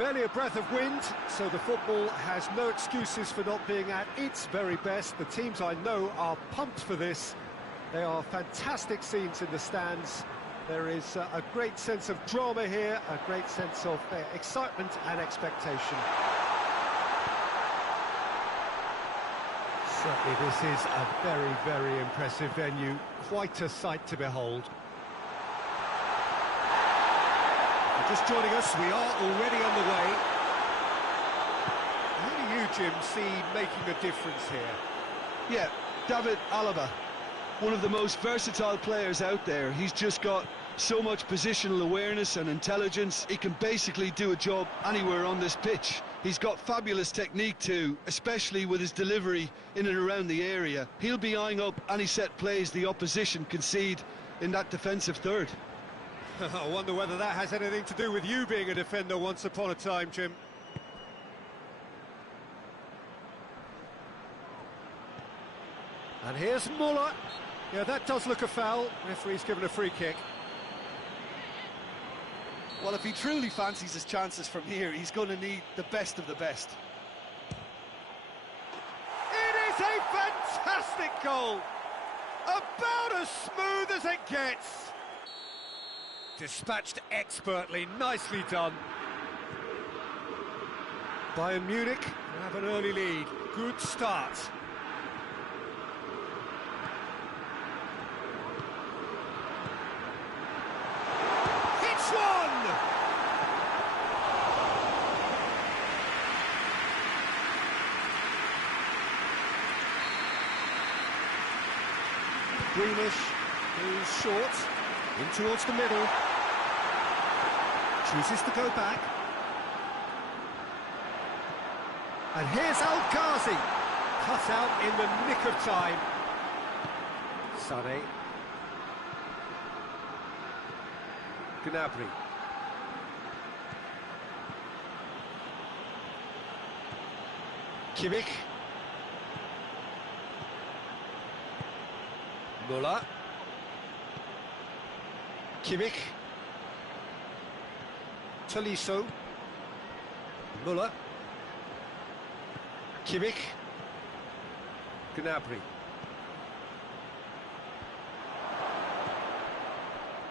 Barely a breath of wind, so the football has no excuses for not being at its very best. The teams I know are pumped for this. There are fantastic scenes in the stands. There is a great sense of drama here, a great sense of excitement and expectation. Certainly this is a very, very impressive venue, quite a sight to behold. If you're just joining us, we are already on the way. Who do you, Jim, see making a difference here? Yeah, David Alaba, one of the most versatile players out there. He's just got so much positional awareness and intelligence. He can basically do a job anywhere on this pitch. He's got fabulous technique too, especially with his delivery in and around the area. He'll be eyeing up any set plays the opposition concede in that defensive third. I wonder whether that has anything to do with you being a defender once upon a time, Jim. And here's Muller. Yeah, that does look a foul. Referee's given a free kick. Well, if he truly fancies his chances from here, he's going to need the best of the best. It is a fantastic goal! About as smooth as it gets! Dispatched expertly, nicely done. Bayern Munich have an early lead. Good start. Greenish moves short, in towards the middle, chooses to go back. And here's El-Ghazi, cut out in the nick of time. Sané. Gnabry. Kimmich. Muller. Kimmich. Tolisso. Muller. Kimmich. Gnabry.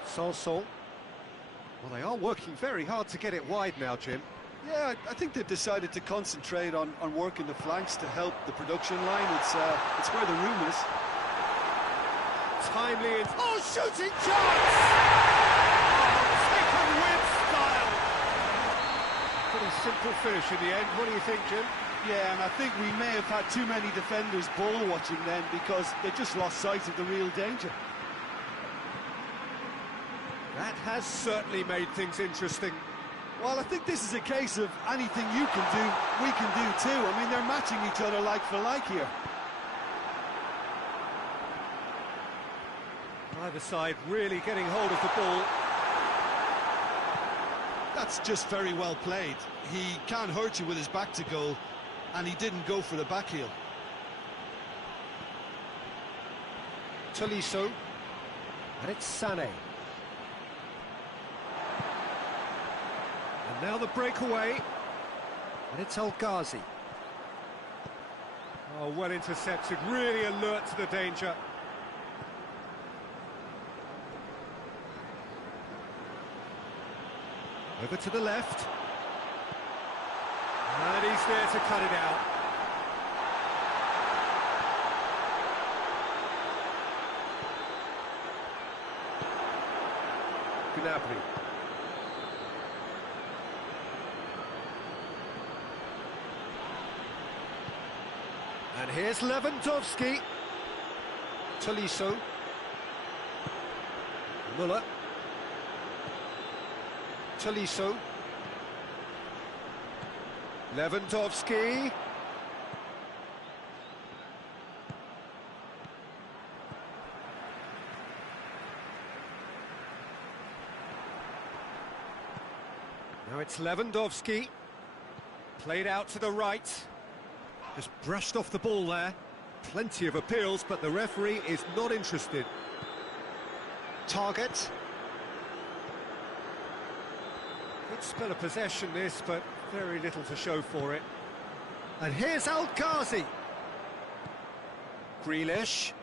Sanson. Well, they are working very hard to get it wide now, Jim. Yeah, I think they've decided to concentrate on working the flanks to help the production line. It's where the room is. Timely in... Oh, shooting chance! Oh, taken with style! Pretty simple finish in the end. What do you think, Jim? Yeah, and I think we may have had too many defenders ball watching then because they just lost sight of the real danger. That has certainly made things interesting. Well, I think this is a case of anything you can do, we can do too. I mean, they're matching each other like for like here. Either side really getting hold of the ball. That's just very well played. He can't hurt you with his back to goal, and he didn't go for the back heel. Tolisso. And it's Sané. And now the breakaway. And it's El-Ghazi. Oh, well intercepted, really alert to the danger. Over to the left. And he's there to cut it out. Gnabry. And here's Lewandowski. Tolisso. Muller. Tolisso. Lewandowski. Now it's Lewandowski. Played out to the right. Just brushed off the ball there. Plenty of appeals, but the referee is not interested. Target. Good spell of possession this, but very little to show for it. And here's El Ghazi. Grealish.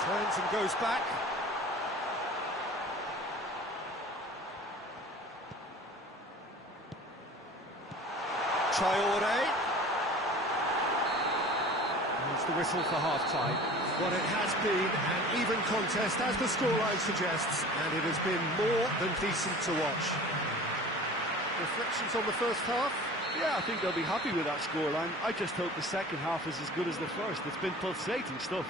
Turns and goes back. Traore. There's the whistle for half-time. What it has been an even contest, as the scoreline suggests, and it has been more than decent to watch. Reflections on the first half? Yeah, I think they'll be happy with that scoreline. I just hope the second half is as good as the first. It's been pulsating stuff.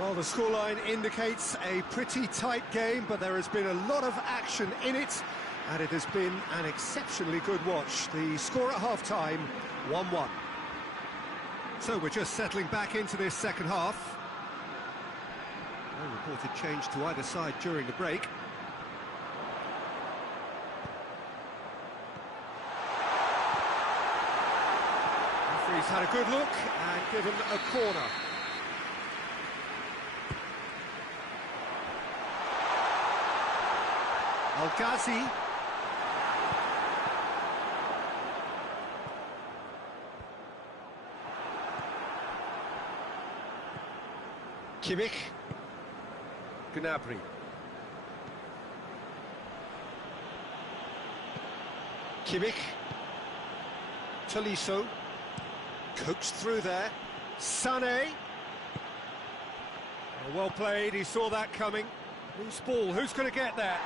Well, the scoreline indicates a pretty tight game, but there has been a lot of action in it, and it has been an exceptionally good watch. The score at half-time, 1-1. So we're just settling back into this second half. No reported change to either side during the break. Referee's had a good look and given a corner. El Ghazi. Kimmich. Gnabry. Kimmich. Tolisso. Coaxed through there. Sané. Well played, he saw that coming. Loose ball, who's going to get there?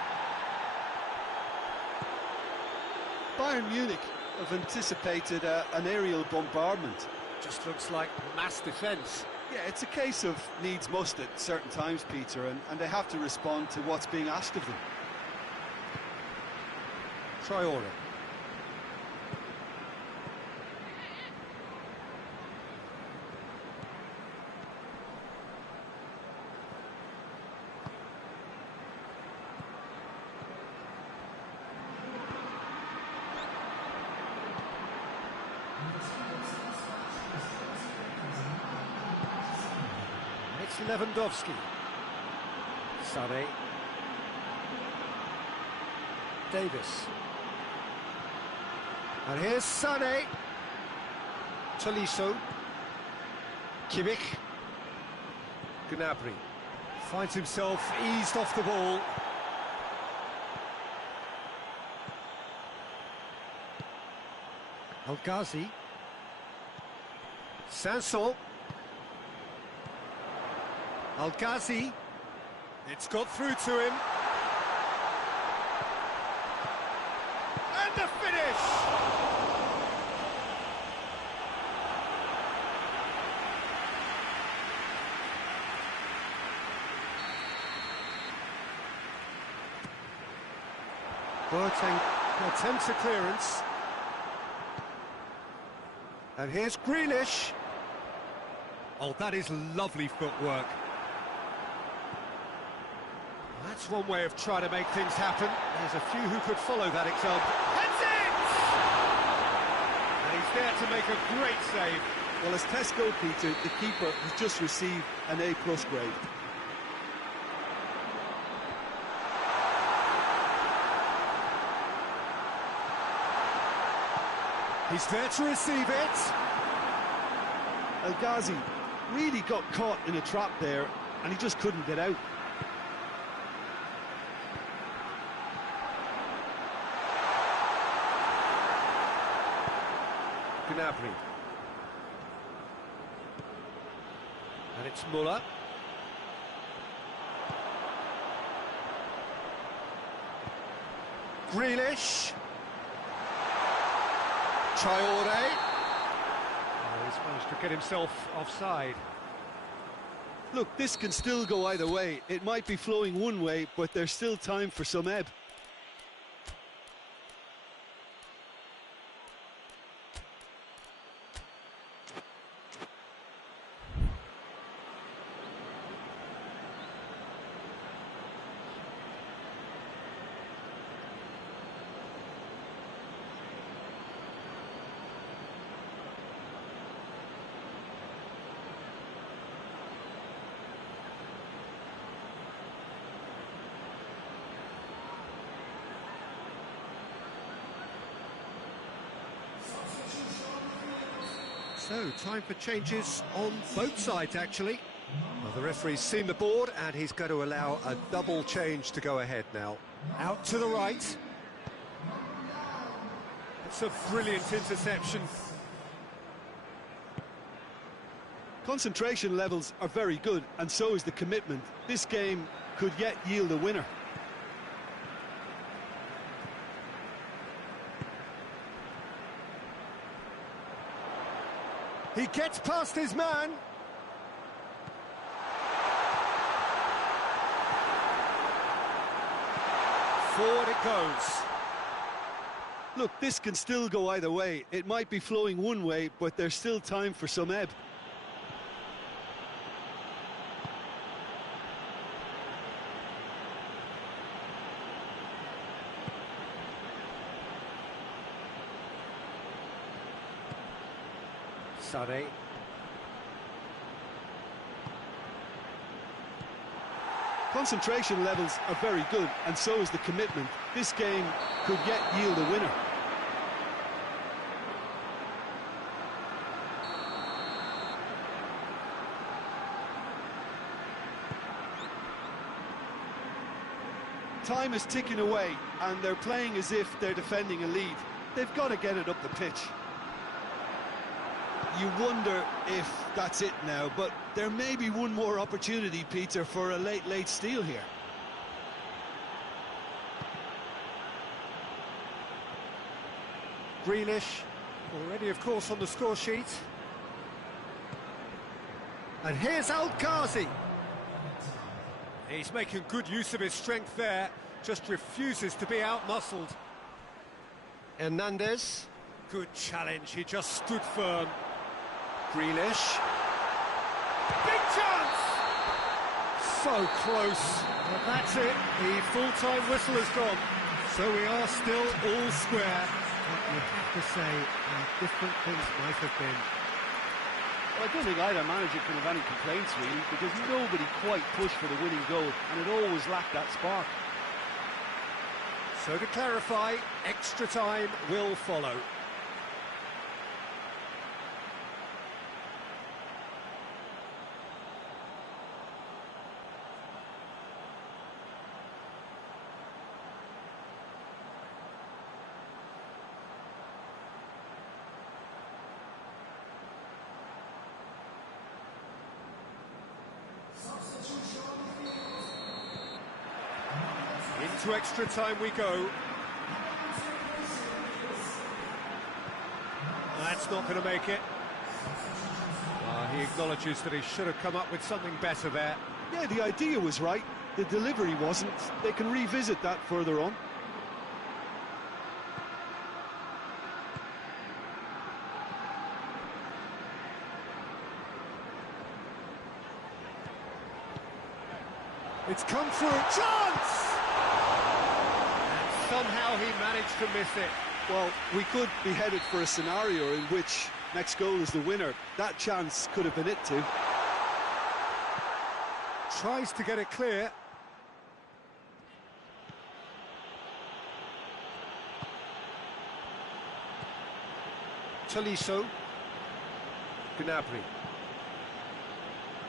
Bayern Munich have anticipated an aerial bombardment. Just looks like mass defence. Yeah, it's a case of needs must at certain times, Peter, and they have to respond to what's being asked of them. Traore. It's Lewandowski. Sané. Davis. And here's Sané. Tolisso. Kimmich. Gnabry. Finds himself eased off the ball. El Ghazi. Sanson. El Ghazi. It's got through to him. And the finish! Boateng attempts a clearance. And here's Grealish. Oh, that is lovely footwork. That's one way of trying to make things happen. There's a few who could follow that example. That's it! And he's there to make a great save. Well, as Tesco, Peter, the keeper has just received an A+ grade. He's there to receive it. El Ghazi really got caught in a trap there, and he just couldn't get out. Gnabry. And it's Muller. Grealish. Traore. Oh, he's managed to get himself offside. Look, this can still go either way. It might be flowing one way, but there's still time for some ebb. So, time for changes on both sides, actually. Well, the referee's seen the board, and he's going to allow a double change to go ahead now. Out to the right. It's a brilliant interception. Concentration levels are very good, and so is the commitment. This game could yet yield a winner. He gets past his man. Forward it goes. Look, this can still go either way. It might be flowing one way, but there's still time for some ebb. Sade. Concentration levels are very good, and so is the commitment. This game could yet yield a winner. Time is ticking away, and they're playing as if they're defending a lead. They've got to get it up the pitch. You wonder if that's it now, but there may be one more opportunity, Peter, for a late steal here. Grealish, already, of course, on the score sheet. And here's Al-Ghazi. He's making good use of his strength there, just refuses to be outmuscled. Hernandez, good challenge, he just stood firm. Grealish. Big chance! So close. But that's it, the full-time whistle has gone. So we are still all square. But you have to say how different things might have been. Well, I don't think either manager can have any complaints, really, because nobody quite pushed for the winning goal, and it always lacked that spark. So to clarify, extra time will follow. Into extra time we go. That's not going to make it. He acknowledges that he should have come up with something better there. Yeah, the idea was right. The delivery wasn't. They can revisit that further on. It's come through. Chance! And somehow he managed to miss it. Well, we could be headed for a scenario in which next goal is the winner. That chance could have been it too. Tries to get it clear. Tolisso. Gnabry.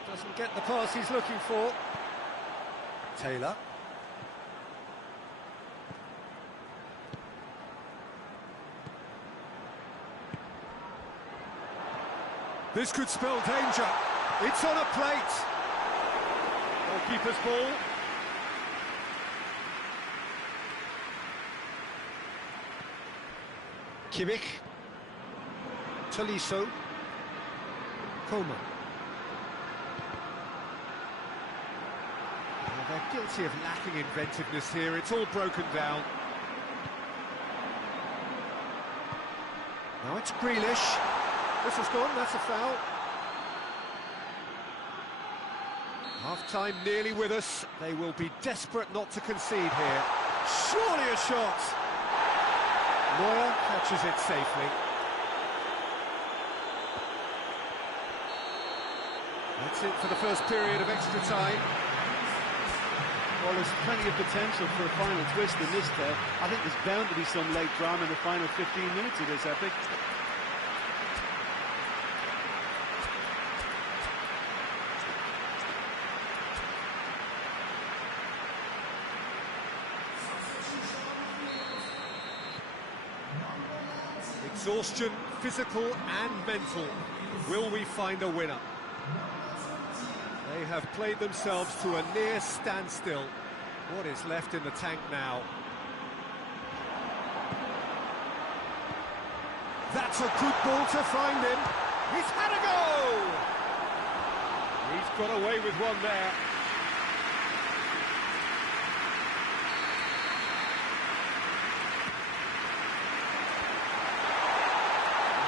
Doesn't get the pass he's looking for. Taylor. This could spell danger. It's on a plate. Goalkeeper's ball. Kimmich. Tolisso. Coman. They're guilty of lacking inventiveness here. It's all broken down. Now it's Grealish. This has gone, that's a foul. Half-time nearly with us. They will be desperate not to concede here. Surely a shot. Neuer catches it safely. That's it for the first period of extra time. Well, there's plenty of potential for a final twist in this tale. I think there's bound to be some late drama in the final 15 minutes of this epic. Exhaustion, physical and mental. Will we find a winner? They have played themselves to a near standstill. What is left in the tank now? That's a good ball to find him. He's had a go! He's got away with one there.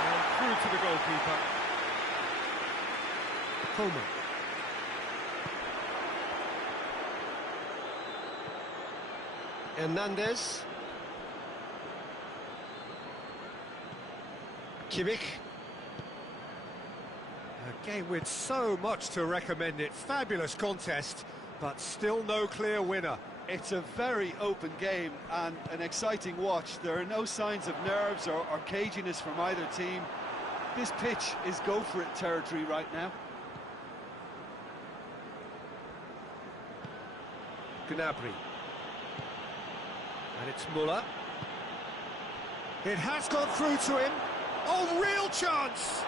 And through to the goalkeeper. Coleman. Hernandez. Kimmich. A game with so much to recommend it. Fabulous contest, but still no clear winner. It's a very open game and an exciting watch. There are no signs of nerves or caginess from either team. This pitch is go-for-it territory right now. Gnabry. And it's Muller. It has gone through to him. Oh, real chance!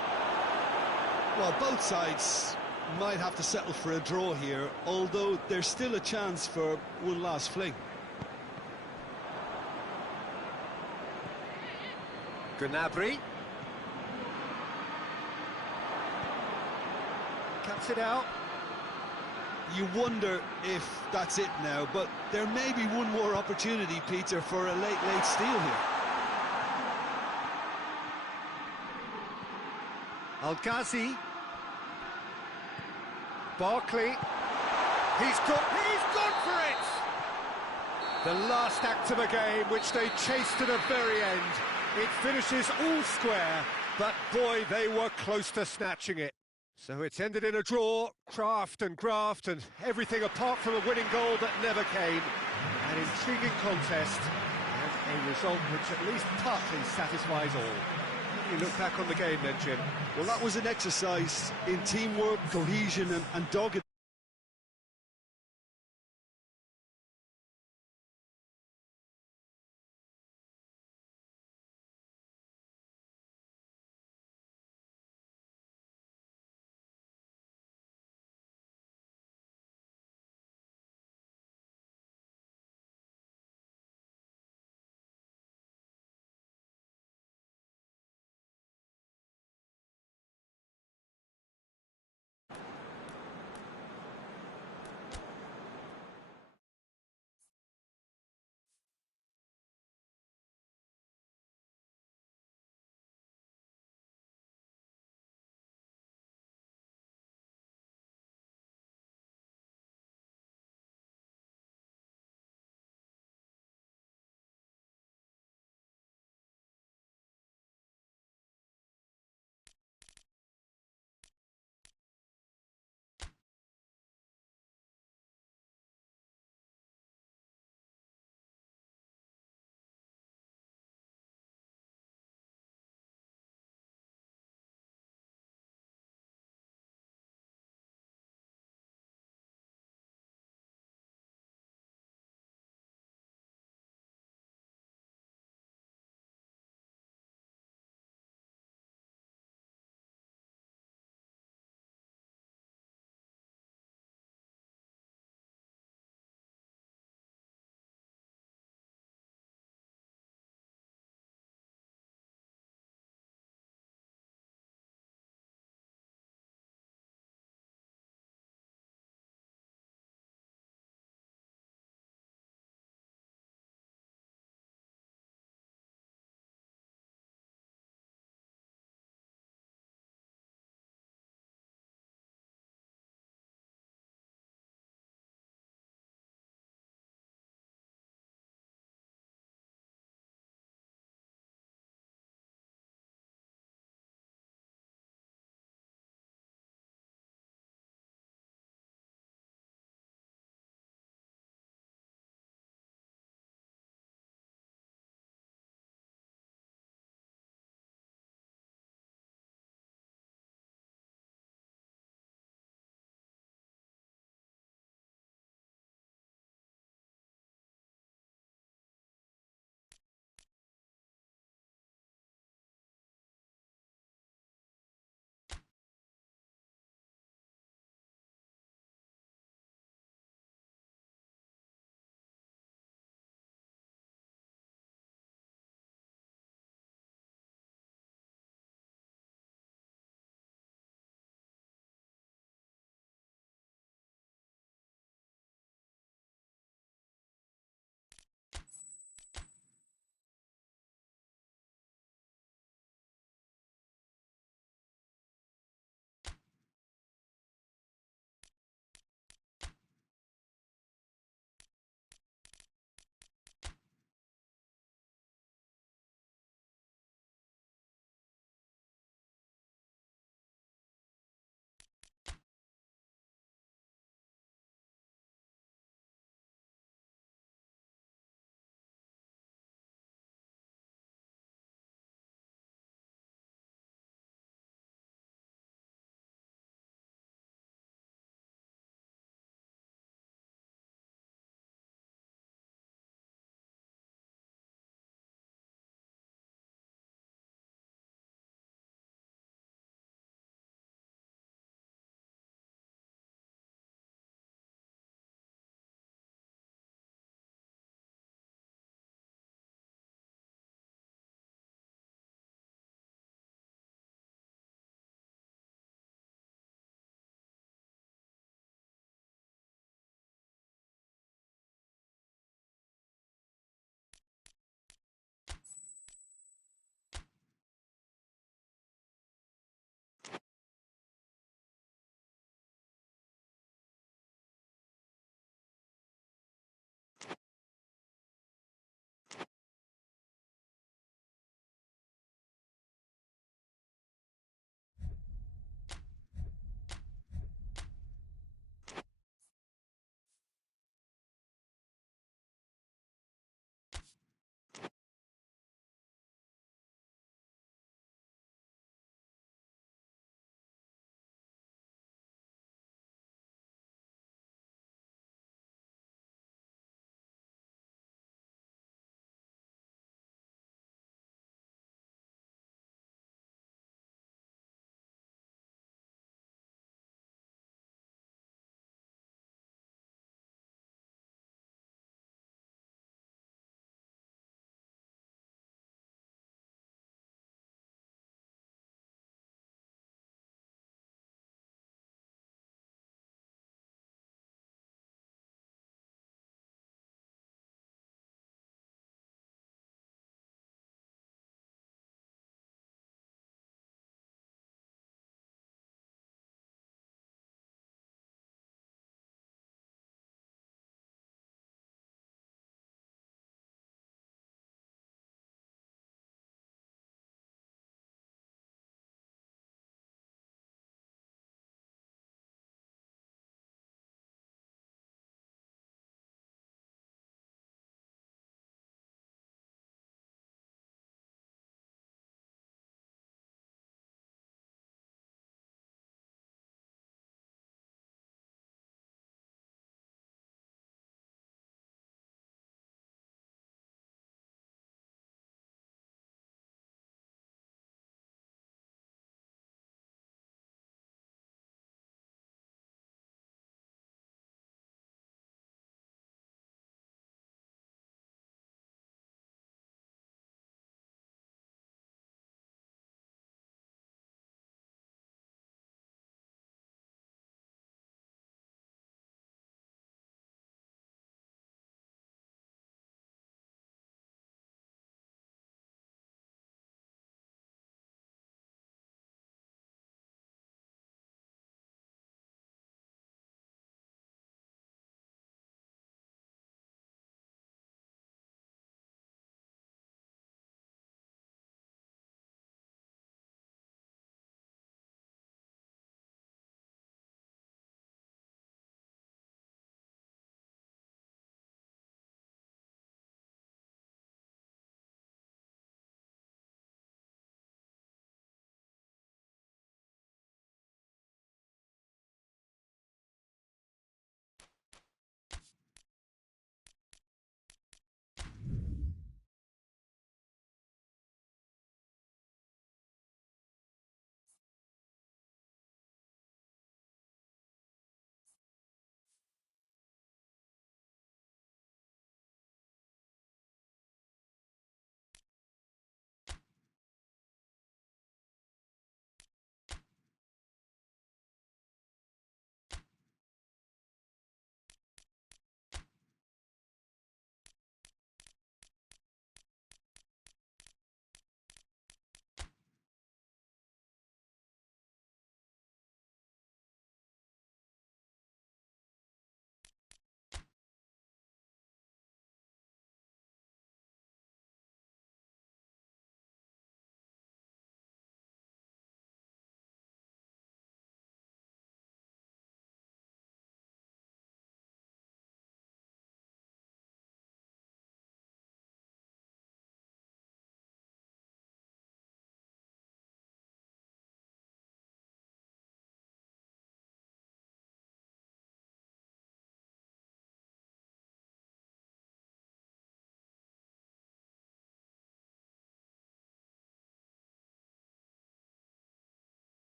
Well, both sides might have to settle for a draw here, although there's still a chance for one last fling. Gnabry. Cuts it out. You wonder if that's it now, but there may be one more opportunity, Peter, for a late steal here. Al-Ghazi. Barkley. He's gone for it! The last act of a game which they chased to the very end. It finishes all square, but boy, they were close to snatching it. So it's ended in a draw, craft and graft and everything apart from a winning goal that never came. An intriguing contest and a result which at least partly satisfies all. How do you look back on the game then, Jim? Well, that was an exercise in teamwork, cohesion and dogged.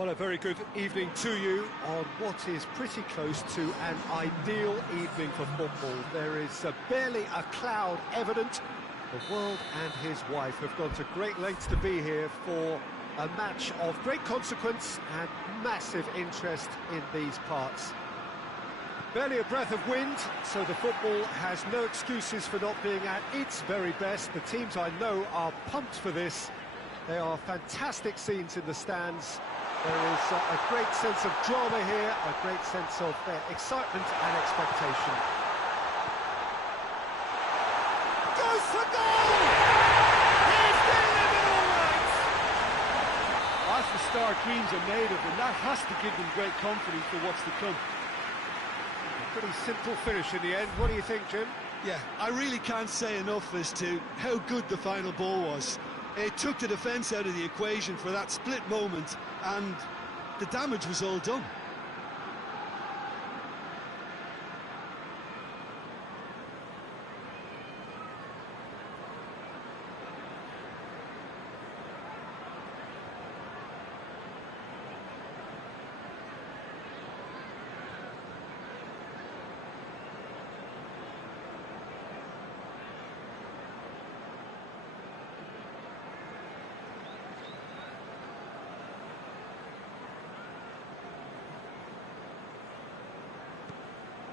Well, a very good evening to you on what is pretty close to an ideal evening for football. There is barely a cloud evident. The world and his wife have gone to great lengths to be here for a match of great consequence and massive interest in these parts. Barely a breath of wind, so the football has no excuses for not being at its very best. The teams I know are pumped for this. They are fantastic scenes in the stands. There is a great sense of drama here, a great sense of excitement and expectation. Goes for goal! He's delivered all right! That's the start dreams are made of, and that has to give them great confidence for what's to come. A pretty simple finish in the end. What do you think, Jim? Yeah, I really can't say enough as to how good the final ball was. It took the defence out of the equation for that split moment, and the damage was all done.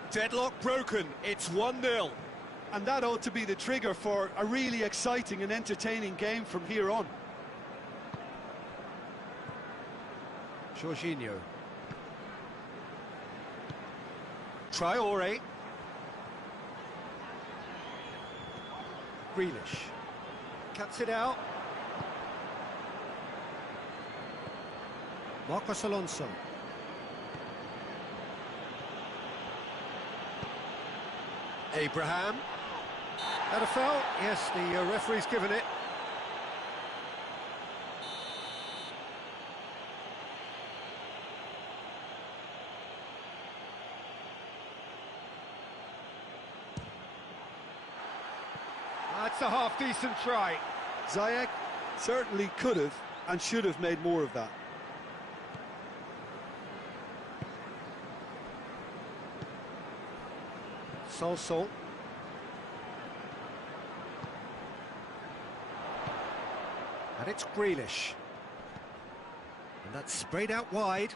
Deadlock broken, it's 1-0. And that ought to be the trigger for a really exciting and entertaining game from here on. Jorginho. Traore. Grealish. Cuts it out. Marcos Alonso. Abraham. Had a foul? Yes, the referee's given it. That's a half-decent try. Ziyech certainly could have and should have made more of that. Sol. And it's Grealish. And that's sprayed out wide.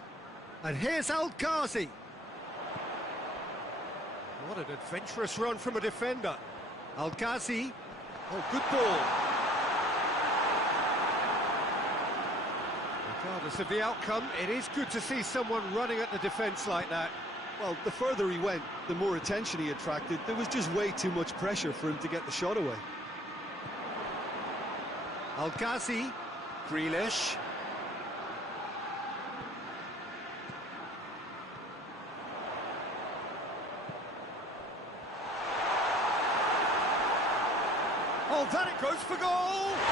And here's Al Ghazi. What an adventurous run from a defender. Al Ghazi. Oh, good ball. Regardless of the outcome, it is good to see someone running at the defence like that. Well, the further he went, the more attention he attracted. There was just way too much pressure for him to get the shot away. Al Ghazi, Grealish. Oh, then it goes for goal! It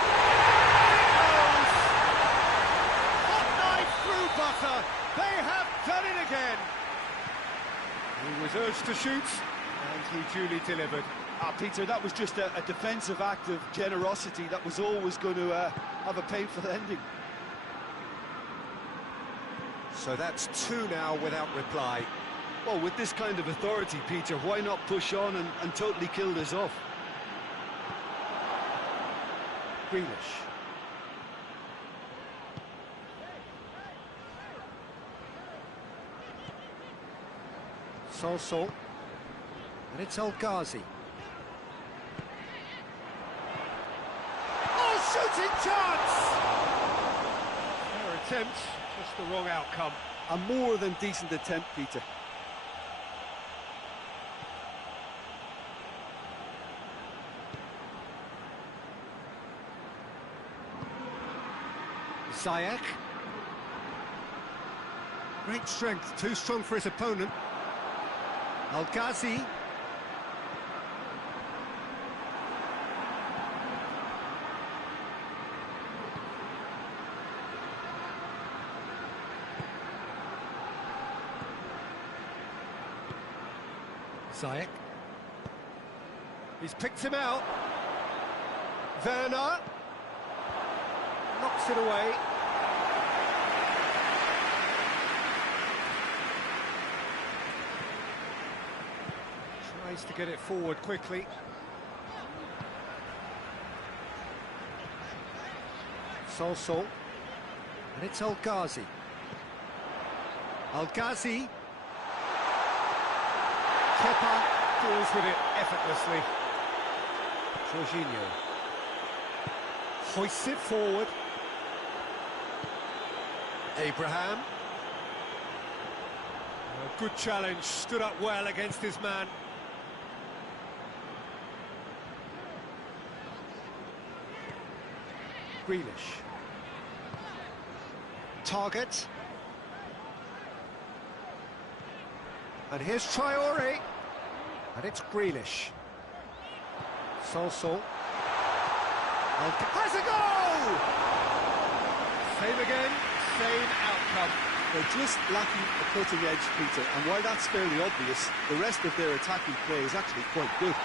goes! Hot knife through butter! They have done it again! He was urged to shoot, and he duly delivered. Peter, that was just a defensive act of generosity that was always going to have a painful ending. So that's 2 now without reply. Well, with this kind of authority, Peter, why not push on and totally kill this off? Grealish. Sol. And it's El Ghazi. Oh, shooting chance! Fair attempt, just the wrong outcome. A more than decent attempt, Peter. Ziyech. Great strength, too strong for his opponent. Al Ghazi. Ziyech. He's picked him out. Werner. Knocks it away. Tries to get it forward quickly. Sol, and it's El Ghazi. El Ghazi. Kepa deals with it effortlessly. Jorginho hoists it forward. Abraham. A good challenge, stood up well against his man. Grealish. Target. And here's Traore. And it's Grealish. Sol. Has a goal! Same again, same outcome. They're just lacking a cutting edge, Peter, and while that's fairly obvious, the rest of their attacking play is actually quite good.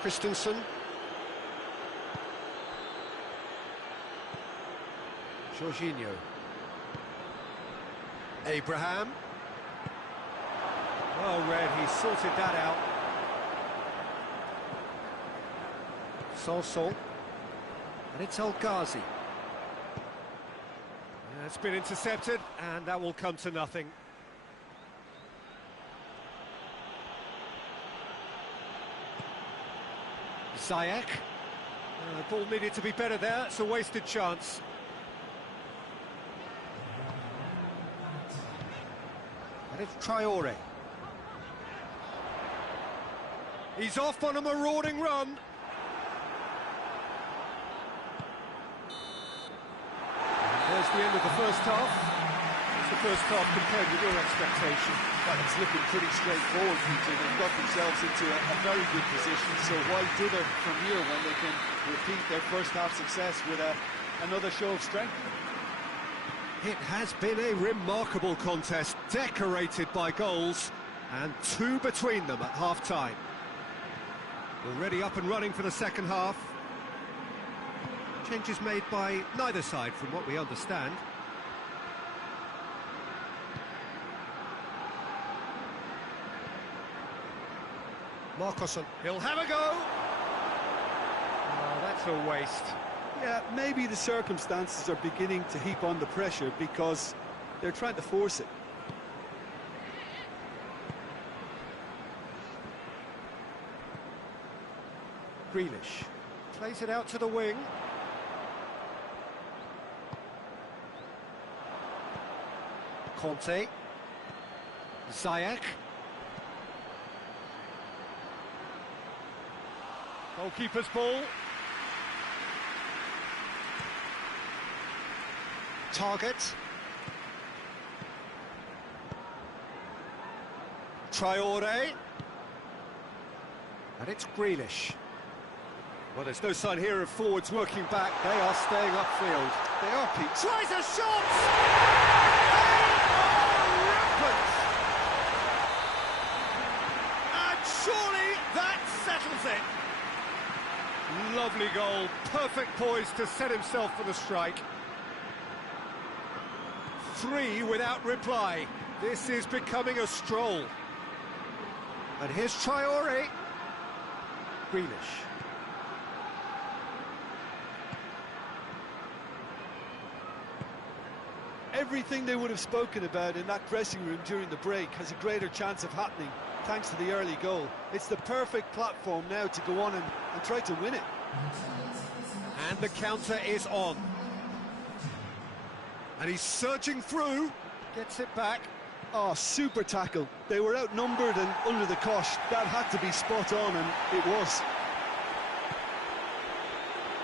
Christensen. Jorginho. Abraham. Well read, he sorted that out. Sol. And it's El Ghazi. It's been intercepted, and that will come to nothing. Ziyech. The ball needed to be better there, it's a wasted chance. And it's Traore. He's off on a marauding run. There's the end of the first half. What's the first half compared with your expectation? Well, it's looking pretty straightforward, Peter. They've got themselves into a very good position, so why dither from here when they can repeat their first half success with another show of strength? It has been a remarkable contest, decorated by goals, and two between them at half-time. Already up and running for the second half. Changes made by neither side, from what we understand. Marcosson, he'll have a go! Oh, that's a waste. Yeah, maybe the circumstances are beginning to heap on the pressure because they're trying to force it. Grealish plays it out to the wing. Conte. Ziyech. Goalkeeper's ball. Target. Traore. And it's Grealish. Well, there's no sign here of forwards working back. They are staying upfield. They are, Pete. Tries a shot! They are rampant! And surely that settles it. Lovely goal. Perfect poise to set himself for the strike. 3 without reply. This is becoming a stroll. And here's Traore. Grealish. Everything they would have spoken about in that dressing room during the break has a greater chance of happening thanks to the early goal. It's the perfect platform now to go on and try to win it. And the counter is on. And he's surging through, gets it back. Oh, super tackle. They were outnumbered and under the cosh. That had to be spot on, and it was.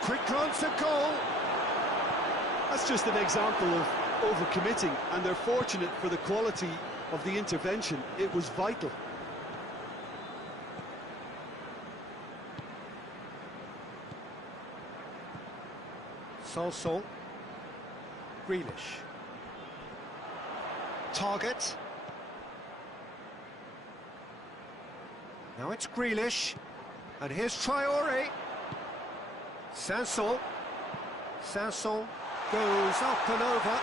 Quick glance at goal. That's just an example of overcommitting, and they're fortunate for the quality of the intervention. It was vital. Sol. Grealish. Target. Now it's Grealish. And here's Traore. Sanson. Sanson goes up and over.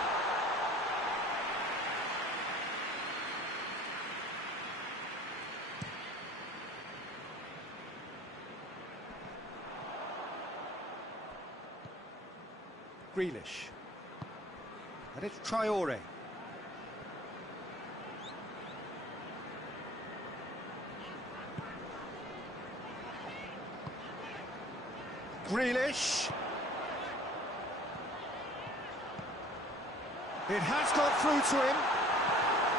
Grealish. And it's Traore. Grealish. It has got through to him.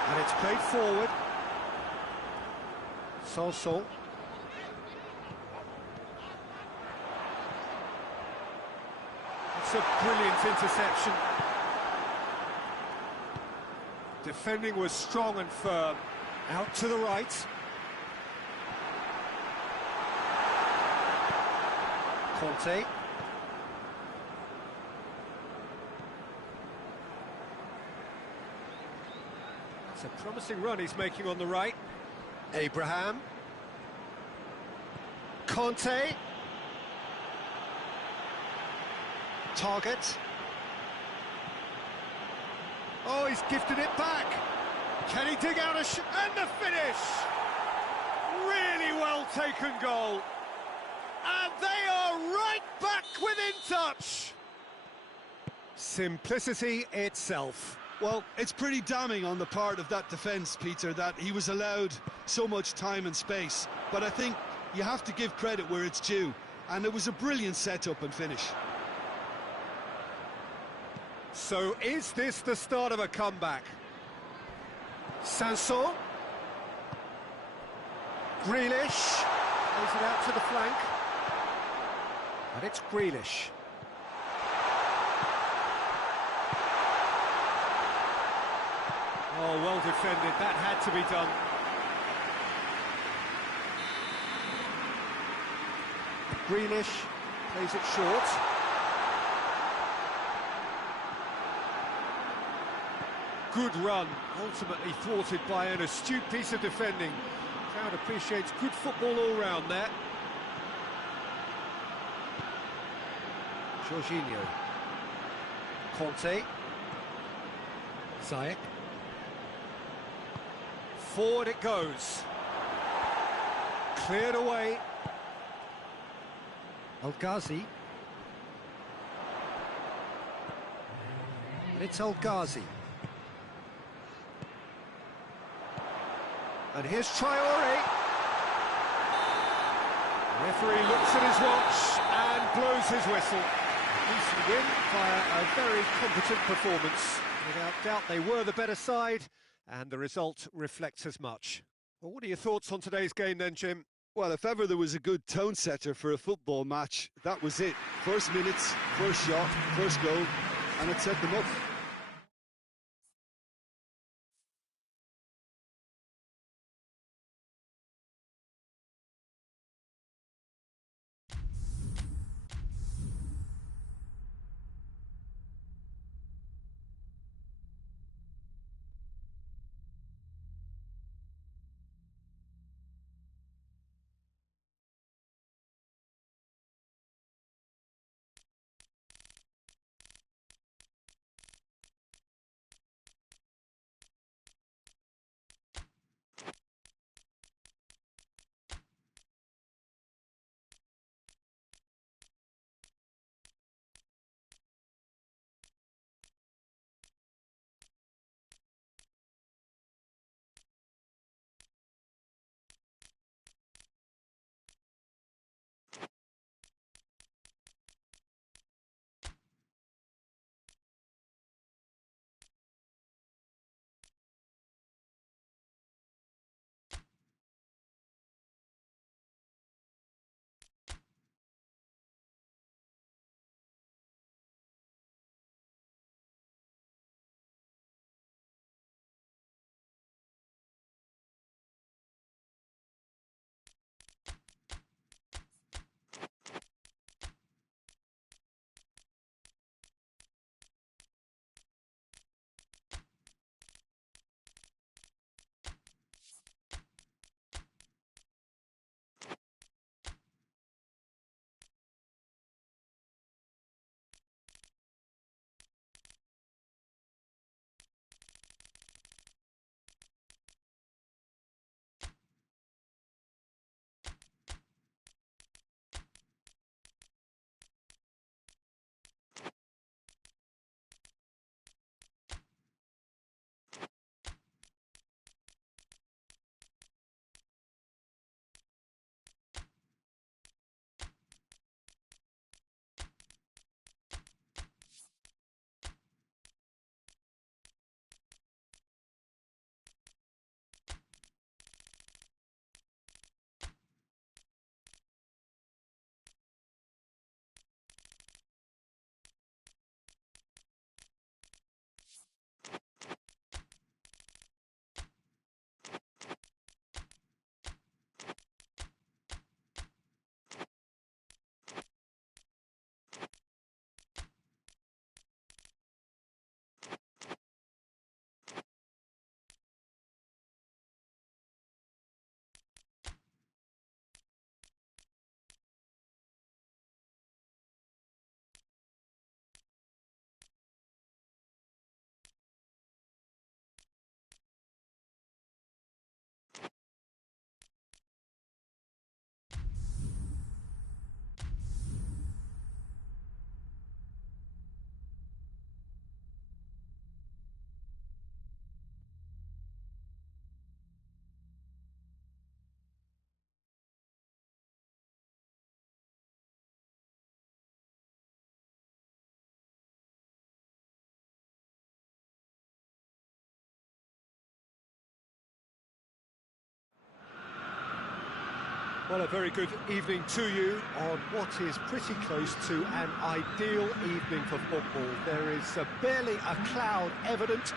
And it's played forward. Sanson. It's a brilliant interception. Defending was strong and firm. Out to the right. Conte. It's a promising run he's making on the right. Abraham. Conte. Target. Oh, he's gifted it back. Can he dig out and the finish! Really well taken goal. And they are right back within touch. Simplicity itself. Well, it's pretty damning on the part of that defence, Peter, that he was allowed so much time and space. But I think you have to give credit where it's due. And it was a brilliant setup and finish. So is this the start of a comeback? Sanson. Grealish. Plays it out to the flank. And it's Grealish. Oh, well defended. That had to be done. Grealish plays it short. Good run, ultimately thwarted by an astute piece of defending. Crowd appreciates good football all round there. Jorginho. Conte. Ziyech. Forward it goes. Cleared away. El Ghazi. And it's El Ghazi. And here's Traore. The referee looks at his watch and blows his whistle. Decent win via a very competent performance. Without doubt they were the better side, and the result reflects as much. Well, what are your thoughts on today's game then, Jim? Well, if ever there was a good tone setter for a football match, that was it. First minutes, first shot, first goal, and it set them up. Well, a very good evening to you on what is pretty close to an ideal evening for football. There is barely a cloud evident.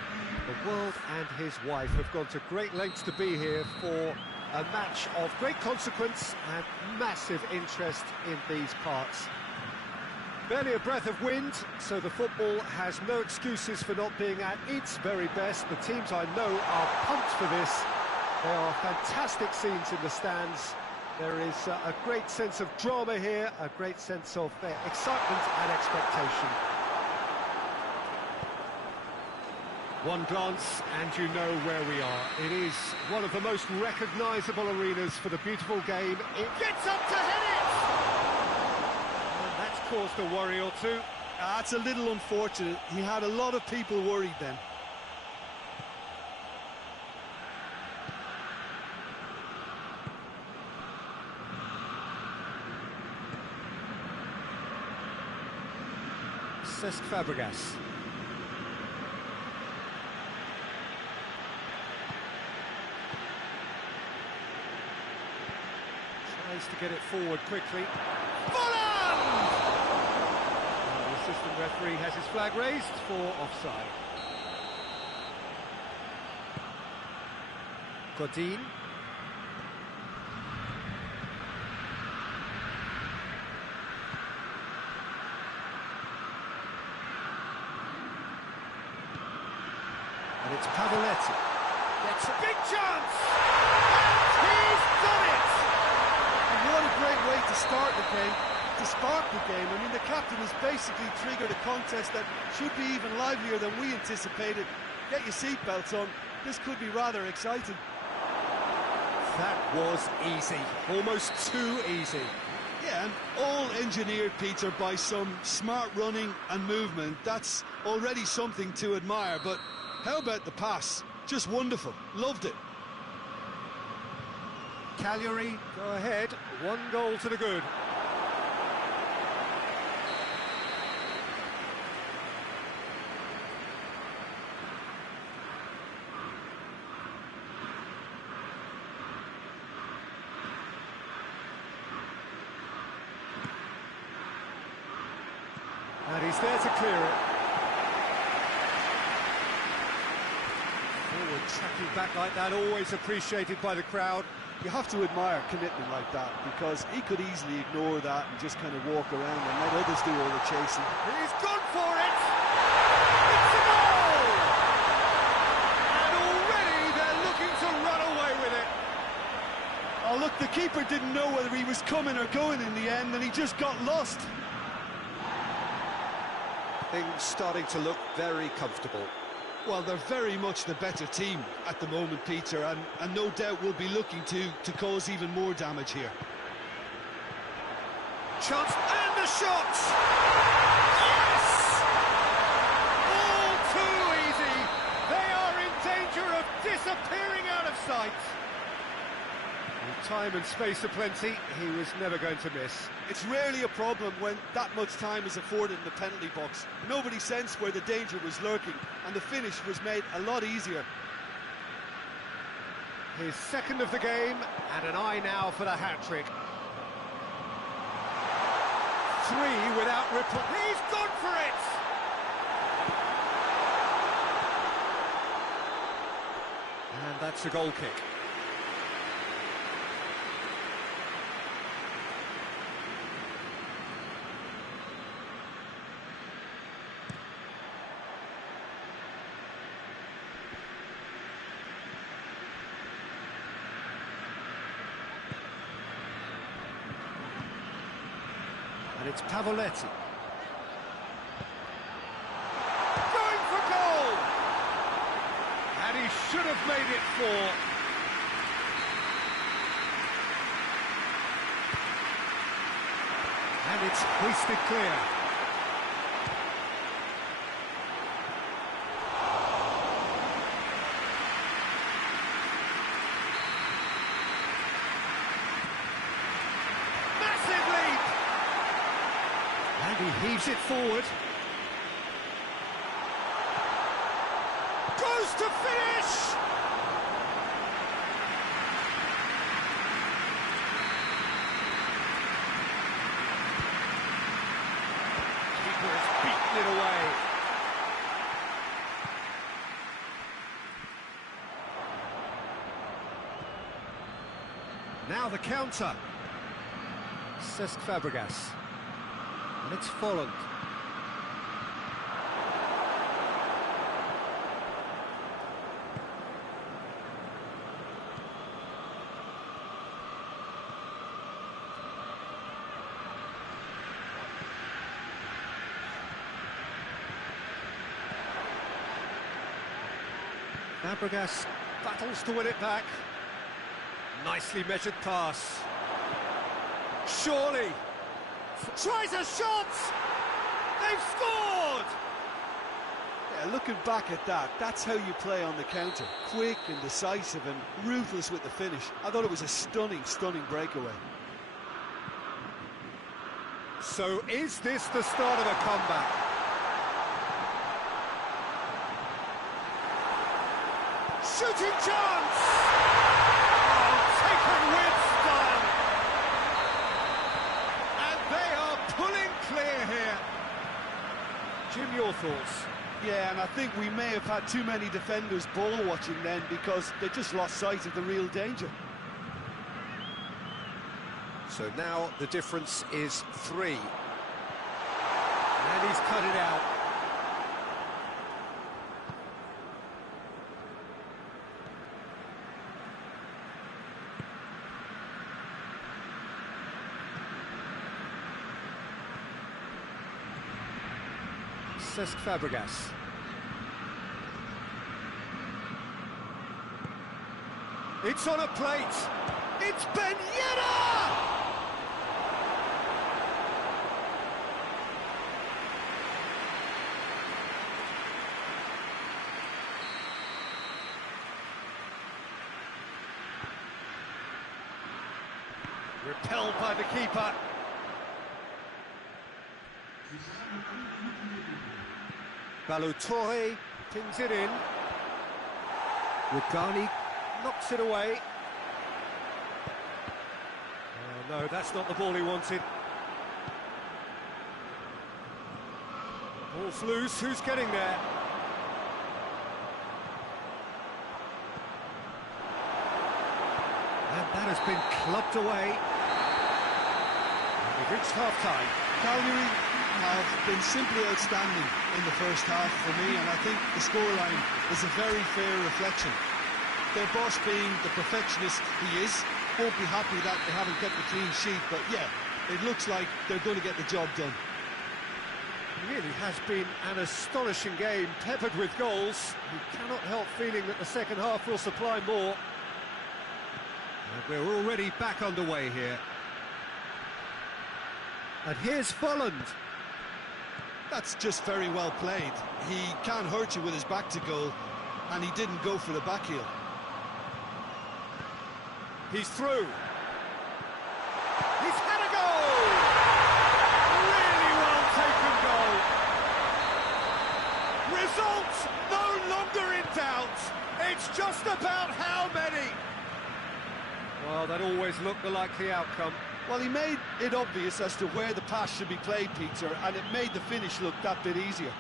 The world and his wife have gone to great lengths to be here for a match of great consequence and massive interest in these parts. Barely a breath of wind, so the football has no excuses for not being at its very best. The teams I know are pumped for this. There are fantastic scenes in the stands. There is a great sense of drama here, a great sense of excitement and expectation. One glance and you know where we are. It is one of the most recognisable arenas for the beautiful game. It gets up to hit it! And that's caused a worry or two. That's a little unfortunate. He had a lot of people worried then. Cesc Fabregas. Tries to get it forward quickly. Volland! The assistant referee has his flag raised for offside. Godin. And it's Pavoletti. Gets a big chance! And he's done it! And what a great way to start the game, to spark the game. I mean, the captain has basically triggered a contest that should be even livelier than we anticipated. Get your seatbelts on. This could be rather exciting. That was easy. Almost too easy. Yeah, and all engineered, Peter, by some smart running and movement. That's already something to admire, but how about the pass? Just wonderful. Loved it. Cagliari go ahead. 1 goal to the good. And he's there to clear it. Forward tracking back like that, always appreciated by the crowd. You have to admire commitment like that, because he could easily ignore that and just kind of walk around and let others do all the chasing. He's gone for it! It's a goal! And already they're looking to run away with it. Oh, look, the keeper didn't know whether he was coming or going in the end, and he just got lost. Things starting to look very comfortable. Well, they're very much the better team at the moment, Peter, and no doubt will be looking to cause even more damage here. Chance and the shot! Yes! All too easy. They are in danger of disappearing out of sight. With time and space aplenty, he was never going to miss. It's rarely a problem when that much time is afforded in the penalty box. Nobody sensed where the danger was lurking, and the finish was made a lot easier. His second of the game, and an eye now for the hat-trick. 3 without reply. He's gone for it! And that's a goal kick. And it's Pavoletti. Going for goal! And he should have made it 4. And it's hoisted clear. He heaves it forward. Goes to finish! Now the counter. Cesc Fabregas. And it's Folland. Fabregas battles to win it back. Nicely measured pass. Surely tries a shot. They've scored. Yeah, looking back at that, that's how you play on the counter. Quick and decisive and ruthless with the finish. I thought it was a stunning, stunning breakaway. So is this the start of a comeback? Shooting chance! Oh, taken with style! And they are pulling clear here. Jim, your thoughts? Yeah, and I think we may have had too many defenders ball watching then because they just lost sight of the real danger. So now the difference is 3. And he's cut it out. Cesc Fabregas. It's on a plate. It's Ben Yedder! Repelled by the keeper. Ballo-Touré pins it in. Rugani knocks it away. Oh no, that's not the ball he wanted. Ball's loose, who's getting there? And that has been clubbed away. We've reached half-time. Calgary have been simply outstanding in the first half for me, and I think the scoreline is a very fair reflection. Their boss, being the perfectionist he is, won't be happy that they haven't kept a clean sheet, but yeah, it looks like they're going to get the job done. It really has been an astonishing game, peppered with goals. You cannot help feeling that the second half will supply more. And we're already back underway here. And here's Folland. That's just very well played. He can't hurt you with his back to goal, and he didn't go for the back heel. He's through. He's had a goal! Really well taken goal. Results no longer in doubt. It's just about how many. Well, that always looked the likely outcome. Well, he made it obvious as to where the pass should be played, Peter, and it made the finish look that bit easier.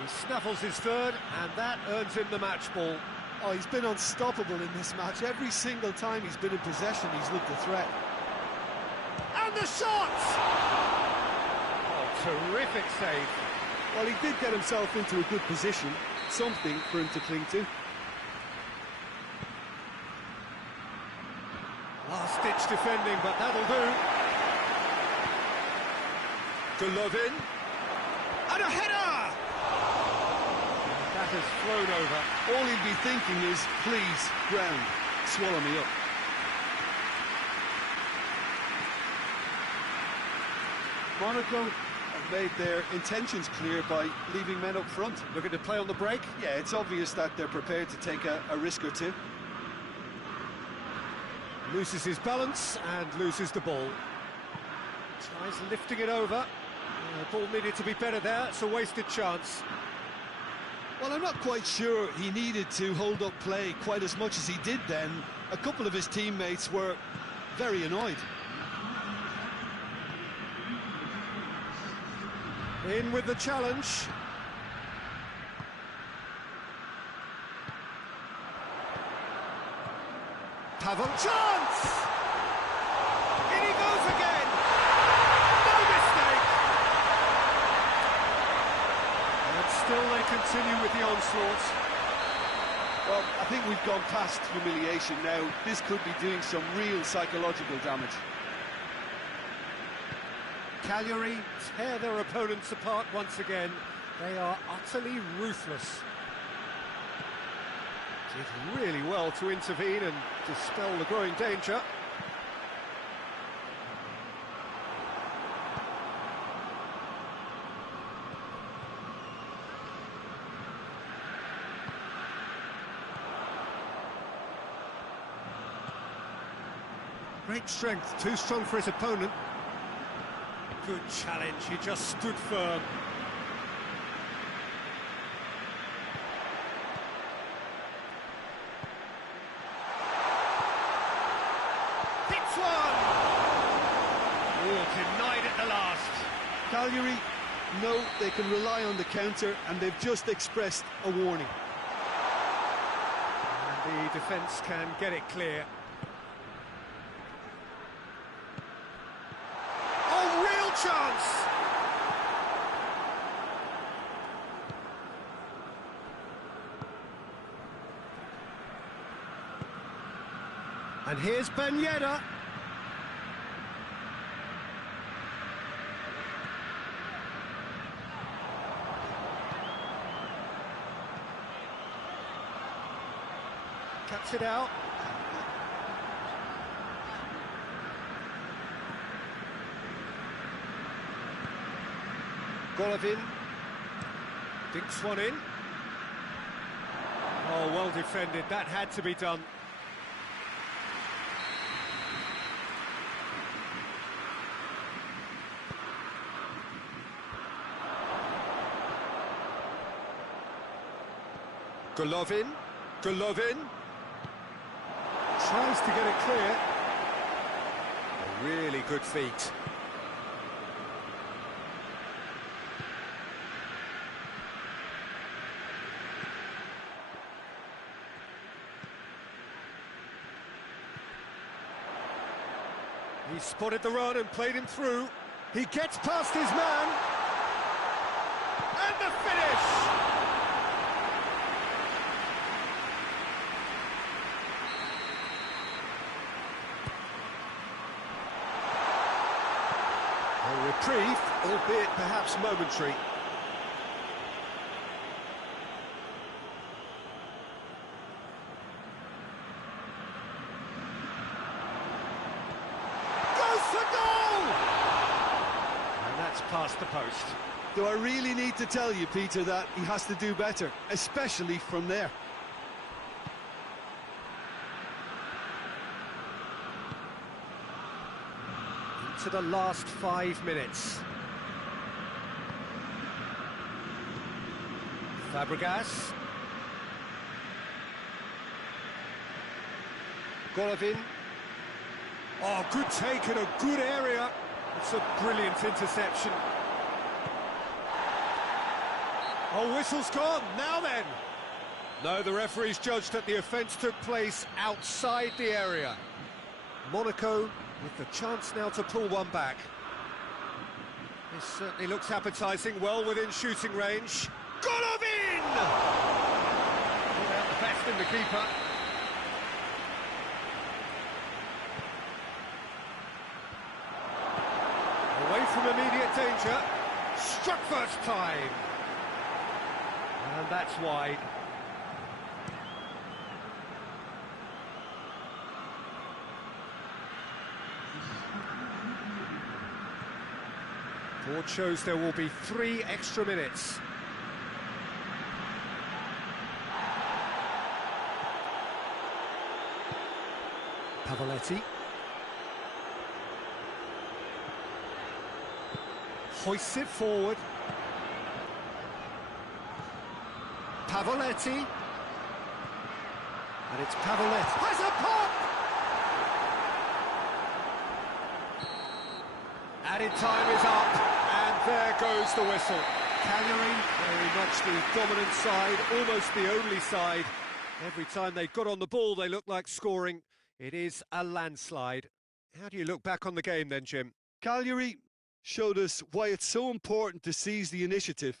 He snaffles his third, and that earns him the match ball. Oh, he's been unstoppable in this match. Every single time he's been in possession, he's looked a threat. And the shot! Oh, terrific save. Well, he did get himself into a good position, something for him to cling to. Last-ditch defending, but that'll do. Golovin. And a header! That has flown over. All he'll be thinking is, please, ground, swallow me up. Monaco have made their intentions clear by leaving men up front. Looking to play on the break? Yeah, it's obvious that they're prepared to take a risk or two. Loses his balance and loses the ball. Tries lifting it over. The ball needed to be better there. It's a wasted chance. Well, I'm not quite sure he needed to hold up play quite as much as he did then. A couple of his teammates were very annoyed. In with the challenge. Pavel, chance! In he goes again! No mistake! And still they continue with the onslaught. Well, I think we've gone past humiliation now. This could be doing some real psychological damage. Cagliari tear their opponents apart once again. They are utterly ruthless. Did really well to intervene and dispel the growing danger. Great strength, too strong for his opponent. Good challenge, he just stood firm. Hits one! Oh, denied at the last. Cagliari know they can rely on the counter, and they've just expressed a warning. And the defence can get it clear. Oh, real chance! And here's Ben Yedder. Cuts it out. Golovin dinks one in. Oh, well defended. That had to be done. Golovin. Tries to get it clear. A really good feat. He spotted the run and played him through. He gets past his man. And the finish! A reprieve, albeit perhaps momentary. Goes for goal! And that's past the post. Do I really need to tell you, Peter, that he has to do better, especially from there? To the last 5 minutes. Fabregas. Golovin. Oh, good take in a good area. It's a brilliant interception. Oh, whistle's gone. Now then. No, the referee's judged that the offence took place outside the area. Monaco with the chance now to pull one back. This certainly looks appetising, well within shooting range. Golovin! Pulled out the best in the keeper. Away from immediate danger. Struck first time. And that's wide. Board shows there will be 3 extra minutes. Pavoletti. Hoists it forward. Pavoletti. And it's Pavoletti. Has a pop! Added time is up, and there goes the whistle. Cagliari, very much the dominant side, almost the only side. Every time they got on the ball, they looked like scoring. It is a landslide. How do you look back on the game then, Jim? Cagliari showed us why it's so important to seize the initiative.